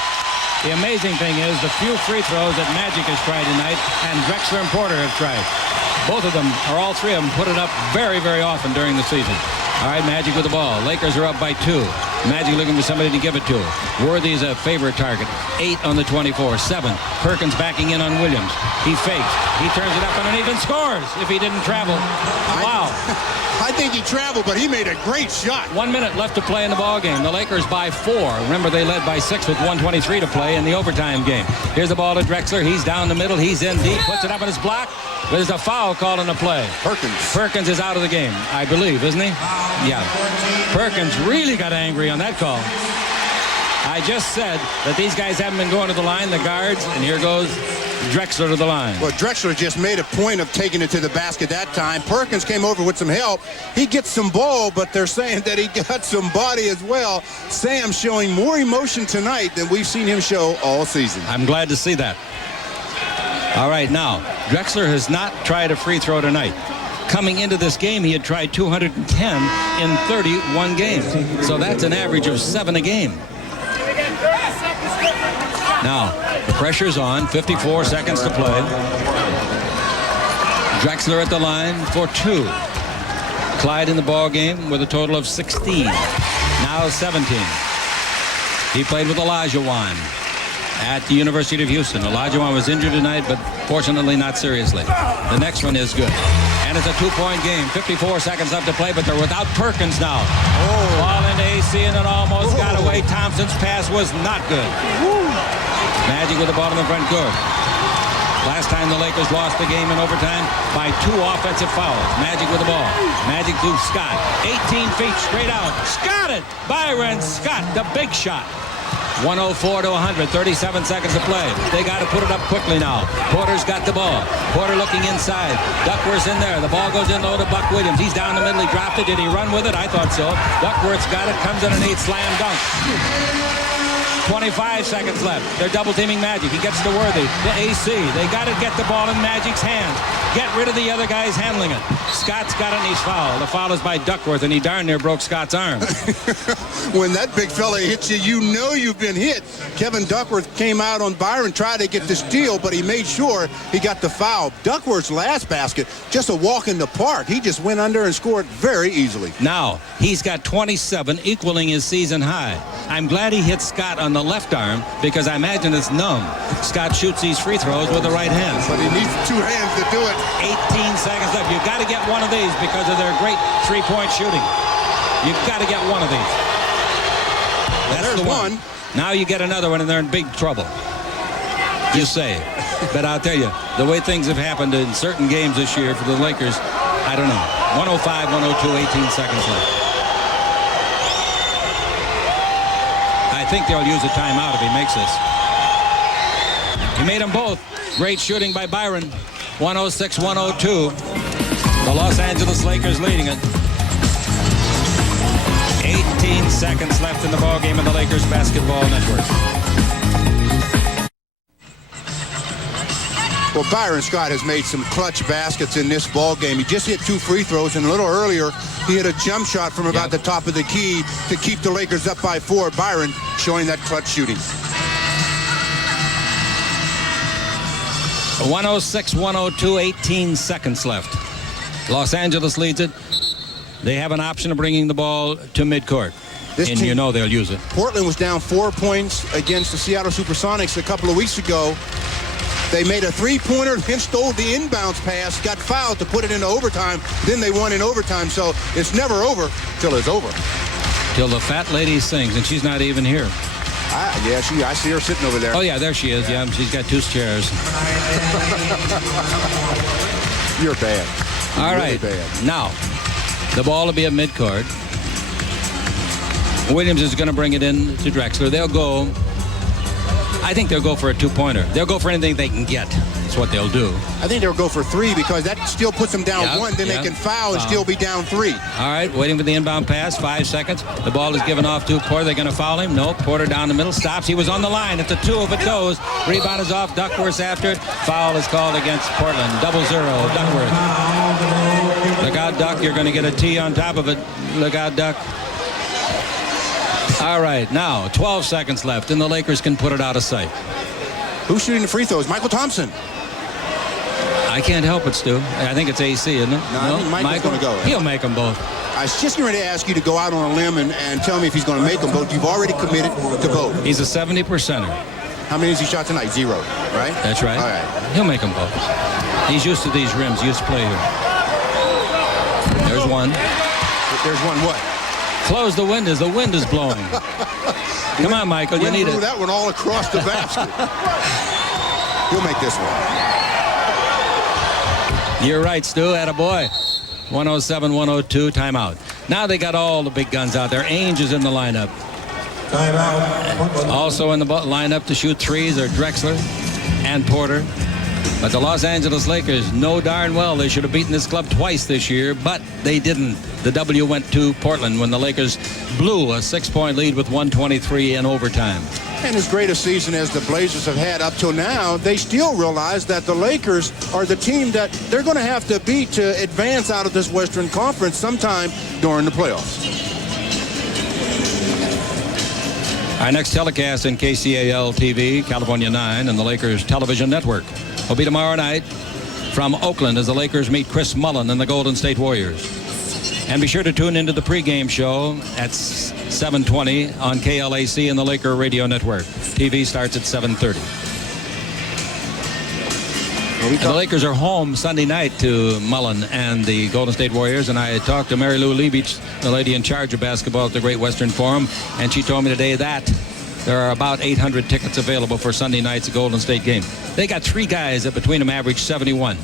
The amazing thing is the few free throws that Magic has tried tonight and Drexler and Porter have tried. Both of them, or all 3 of them, put it up very, very often during the season. All right, Magic with the ball. Lakers are up by 2. Magic looking for somebody to give it to. Worthy's a favorite target. 8 on the 24. 7. Perkins backing in on Williams. He fakes. He turns it up underneath and scores if he didn't travel. Wow. I think he traveled, but he made a great shot. 1 minute left to play in the ball game. The Lakers by 4. Remember, they led by 6 with 1:23 to play in the overtime game. Here's the ball to Drexler. He's down the middle. He's in deep. Puts it up in his block. There's a foul called on the play. Perkins is out of the game, I believe, isn't he? Yeah. Perkins really got angry on that call. I just said that these guys haven't been going to the line, the guards, and here goes Drexler to the line. Well, Drexler just made a point of taking it to the basket that time. Perkins came over with some help. He gets some ball, but they're saying that he got some body as well. Sam showing more emotion tonight than we've seen him show all season. I'm glad to see that. All right, now, Drexler has not tried a free throw tonight. Coming into this game, he had tried 210 in 31 games. So that's an average of 7 a game. Now, the pressure's on. 54 seconds to play. Drexler at the line for 2. Clyde in the ball game with a total of 16. Now 17. He played with Olajuwon at the University of Houston. Olajuwon was injured tonight, but fortunately not seriously. The next one is good. And it's a 2-point game. 54 seconds left to play, but they're without Perkins now. Ball into AC, and it almost got away. Thompson's pass was not good. Magic with the ball in the front court. Last time the Lakers lost the game in overtime by 2 offensive fouls. Magic with the ball. Magic to Scott. 18 feet straight out. Scott it! Byron Scott, the big shot. 104 to 100, 37 seconds to play. They got to put it up quickly now. Porter's got the ball. Porter looking inside. Duckworth's in there. The ball goes in low to Buck Williams. He's down the middle. He dropped it. Did he run with it? I thought so. Duckworth's got it. Comes underneath. Slam dunk. 25 seconds left. They're double teaming Magic. He gets to Worthy. The AC. They got to get the ball in Magic's hands. Get rid of the other guys handling it. Scott's got it and he's fouled. The foul is by Duckworth, and he darn near broke Scott's arm. When that big fella hits you, you know you've been hit. Kevin Duckworth came out on Byron, tried to get the steal, but he made sure he got the foul. Duckworth's last basket, just a walk in the park. He just went under and scored very easily. Now, he's got 27, equaling his season high. I'm glad he hit Scott on the left arm because I imagine it's numb. Scott shoots these free throws with the right hand. But he needs 2 hands to do it. 18 seconds left. You've got to get one of these because of their great 3-point shooting. You've got to get one of these. That's the one. Now you get another one and they're in big trouble. You say. But I'll tell you, the way things have happened in certain games this year for the Lakers, I don't know. 105, 102, 18 seconds left. I think they'll use a timeout if he makes this. He made them both. Great shooting by Byron. 106-102. The Los Angeles Lakers leading it. 18 seconds left in the ballgame on the Lakers Basketball Network. Well, Byron Scott has made some clutch baskets in this ball game. He just hit 2 free throws, and a little earlier, he hit a jump shot from about the top of the key to keep the Lakers up by 4. Byron showing that clutch shooting. 106-102, 18 seconds left. Los Angeles leads it. They have an option of bringing the ball to midcourt. And you know they'll use it. Portland was down 4 points against the Seattle Supersonics a couple of weeks ago. They made a three-pointer, then stole the inbounds pass, got fouled to put it into overtime. Then they won in overtime. So it's never over till it's over. Till the fat lady sings, and she's not even here. I see her sitting over there. Oh, yeah, there she is. Yeah, she's got 2 chairs. You're bad. All really right. Bad. Now, the ball will be at midcourt. Williams is going to bring it in to Drexler. I think they'll go for a 2-pointer. They'll go for anything they can get. That's what they'll do. I think they'll go for 3 because that still puts them down 1. Then they can foul and still be down 3. All right, waiting for the inbound pass. 5 seconds. The ball is given off to Porter. They're going to foul him. No, Porter down the middle. Stops. He was on the line. It's a 2 if it goes. Rebound is off. Duckworth after it. Foul is called against Portland. 0-0. Duckworth. Look out, Duck. You're going to get a T on top of it. Look out, Duck. All right, now 12 seconds left, and the Lakers can put it out of sight. Who's shooting the free throws? Michael Thompson. I can't help it, Stu. I think it's AC, isn't it? No, I think Michael's going to go. He'll make them both. I was just going to ask you to go out on a limb and tell me if he's going to make them both. You've already committed to both. He's a 70%er. How many has he shot tonight? 0, right? That's right. All right. He'll make them both. He's used to these rims. He used to play here. There's one. There's one what? Close the windows. The wind is blowing. Come on, Michael. You need it. That one all across the basket. He'll make this one. You're right, Stu. Attaboy. 107-102. Timeout. Now they got all the big guns out there. Ainge is in the lineup. Timeout. Also in the lineup to shoot threes are Drexler and Porter. But the Los Angeles Lakers know darn well they should have beaten this club twice this year, but they didn't. The W went to Portland when the Lakers blew a 6-point lead with 1:23 in overtime. And as great a season as the Blazers have had up till now, they still realize that the Lakers are the team that they're going to have to beat to advance out of this Western Conference sometime during the playoffs. Our next telecast in KCAL TV, California 9, and the Lakers Television Network will be tomorrow night from Oakland as the Lakers meet Chris Mullin and the Golden State Warriors. And be sure to tune into the pregame show at 7:20 on KLAC and the Laker Radio Network. TV starts at 7:30. And the Lakers are home Sunday night to Mullin and the Golden State Warriors, and I talked to Mary Lou Leibich, the lady in charge of basketball at the Great Western Forum, and she told me today that there are about 800 tickets available for Sunday night's Golden State game. They got 3 guys that between them average 71.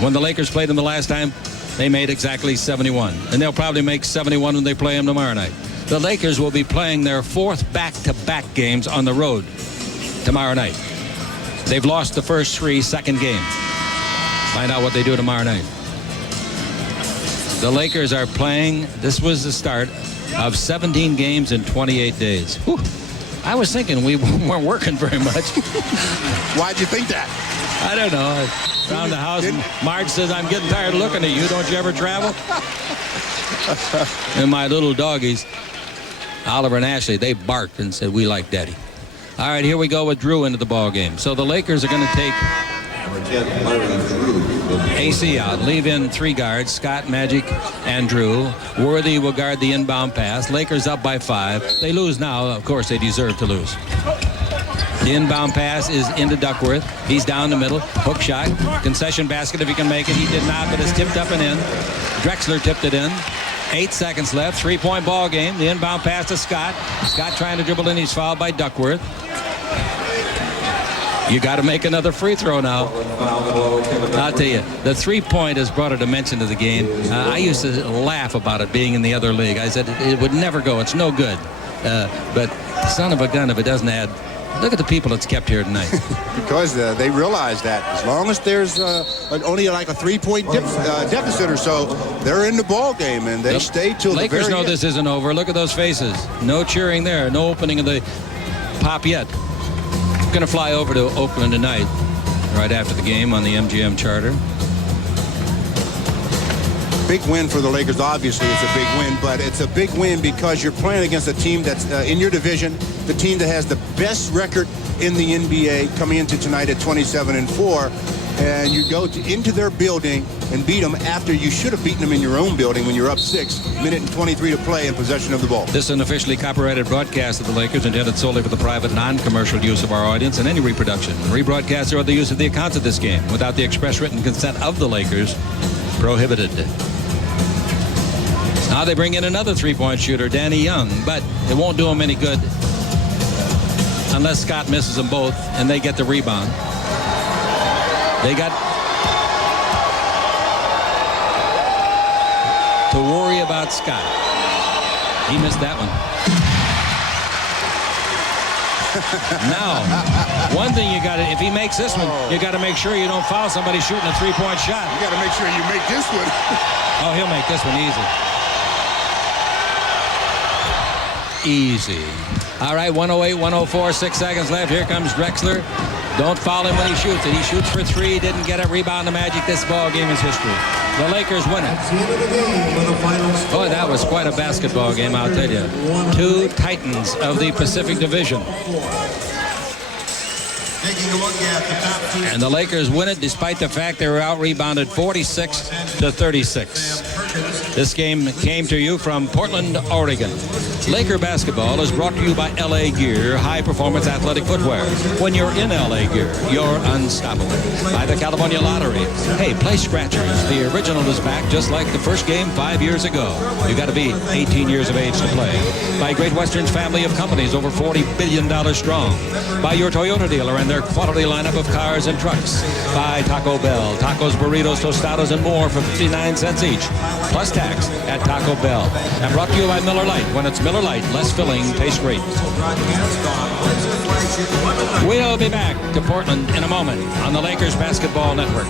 When the Lakers played them the last time, they made exactly 71. And they'll probably make 71 when they play them tomorrow night. The Lakers will be playing their 4th back-to-back games on the road tomorrow night. They've lost the first 3 second game. Find out what they do tomorrow night. The Lakers are playing. This was the start of 17 games in 28 days. Whew. I was thinking we weren't working very much. Why'd you think that? I don't know. I found the house and Marge says, I'm getting tired of looking at you. Don't you ever travel? And my little doggies, Oliver and Ashley, they barked and said, we like Daddy. All right, here we go with Drew into the ball game. So the Lakers are going to take AC out, leave in 3 guards, Scott, Magic, and Drew. Worthy will guard the inbound pass. Lakers up by 5. They lose now. Of course, they deserve to lose. The inbound pass is into Duckworth. He's down the middle. Hook shot. Concession basket if he can make it. He did not, but it's tipped up and in. Drexler tipped it in. 8 seconds left. 3-point ball game. The inbound pass to Scott. Scott trying to dribble in. He's fouled by Duckworth. You got to make another free throw now. I'll tell you, the 3-point has brought a dimension to the game. I used to laugh about it being in the other league. I said it would never go. It's no good. But son of a gun if it doesn't add. Look at the people it's kept here tonight. Because they realize that as long as there's only like a 3-point deficit or so, they're in the ball game and they stay till the very Lakers know end. this isn't over. Look at those faces. No cheering there. No opening of the pop yet. Going to fly over to Oakland tonight, right after the game on the MGM charter. Big win for the Lakers. Obviously, it's a big win, but it's a big win because you're playing against a team that's in your division, the team that has the best record in the NBA coming into tonight at 27-4, and you go into their building and beat them after you should have beaten them in your own building when you're up 6, minute and 23 to play in possession of the ball. This is an officially copyrighted broadcast of the Lakers intended solely for the private, non-commercial use of our audience, and any reproduction, rebroadcast, or other use of the accounts of this game without the express written consent of the Lakers prohibited. Now they bring in another three-point shooter, Danny Young, but it won't do him any good unless Scott misses them both and they get the rebound. They got to worry about Scott. He missed that one. Now, one thing you got to, if he makes this one, you got to make sure you don't foul somebody shooting a three-point shot. You got to make sure you make this one. Oh, he'll make this one easy. Easy. All right, 108, 104, 6 seconds left. Here comes Drexler. Don't foul him when he shoots it. He shoots for three, didn't get a rebound. The Magic. This ball game is history. The Lakers win it. Boy, that was quite a basketball game, I'll tell you. Two titans of the Pacific Division. And the Lakers win it despite the fact they were out-rebounded 46-36. This game came to you from Portland, Oregon. Laker basketball is brought to you by LA Gear, high-performance athletic footwear. When you're in LA Gear, you're unstoppable. By the California Lottery. Hey, play Scratchers. The original is back just like the first game 5 years ago. You got to be 18 years of age to play. By Great Western's family of companies, over $40 billion strong. By your Toyota dealer and their quality lineup of cars and trucks. By Taco Bell. Tacos, burritos, tostados, and more for 59 cents each. Plus tax at Taco Bell. And brought to you by Miller Lite. When it's Miller Lite, less filling, tastes great. We'll be back to Portland in a moment on the Lakers Basketball Network.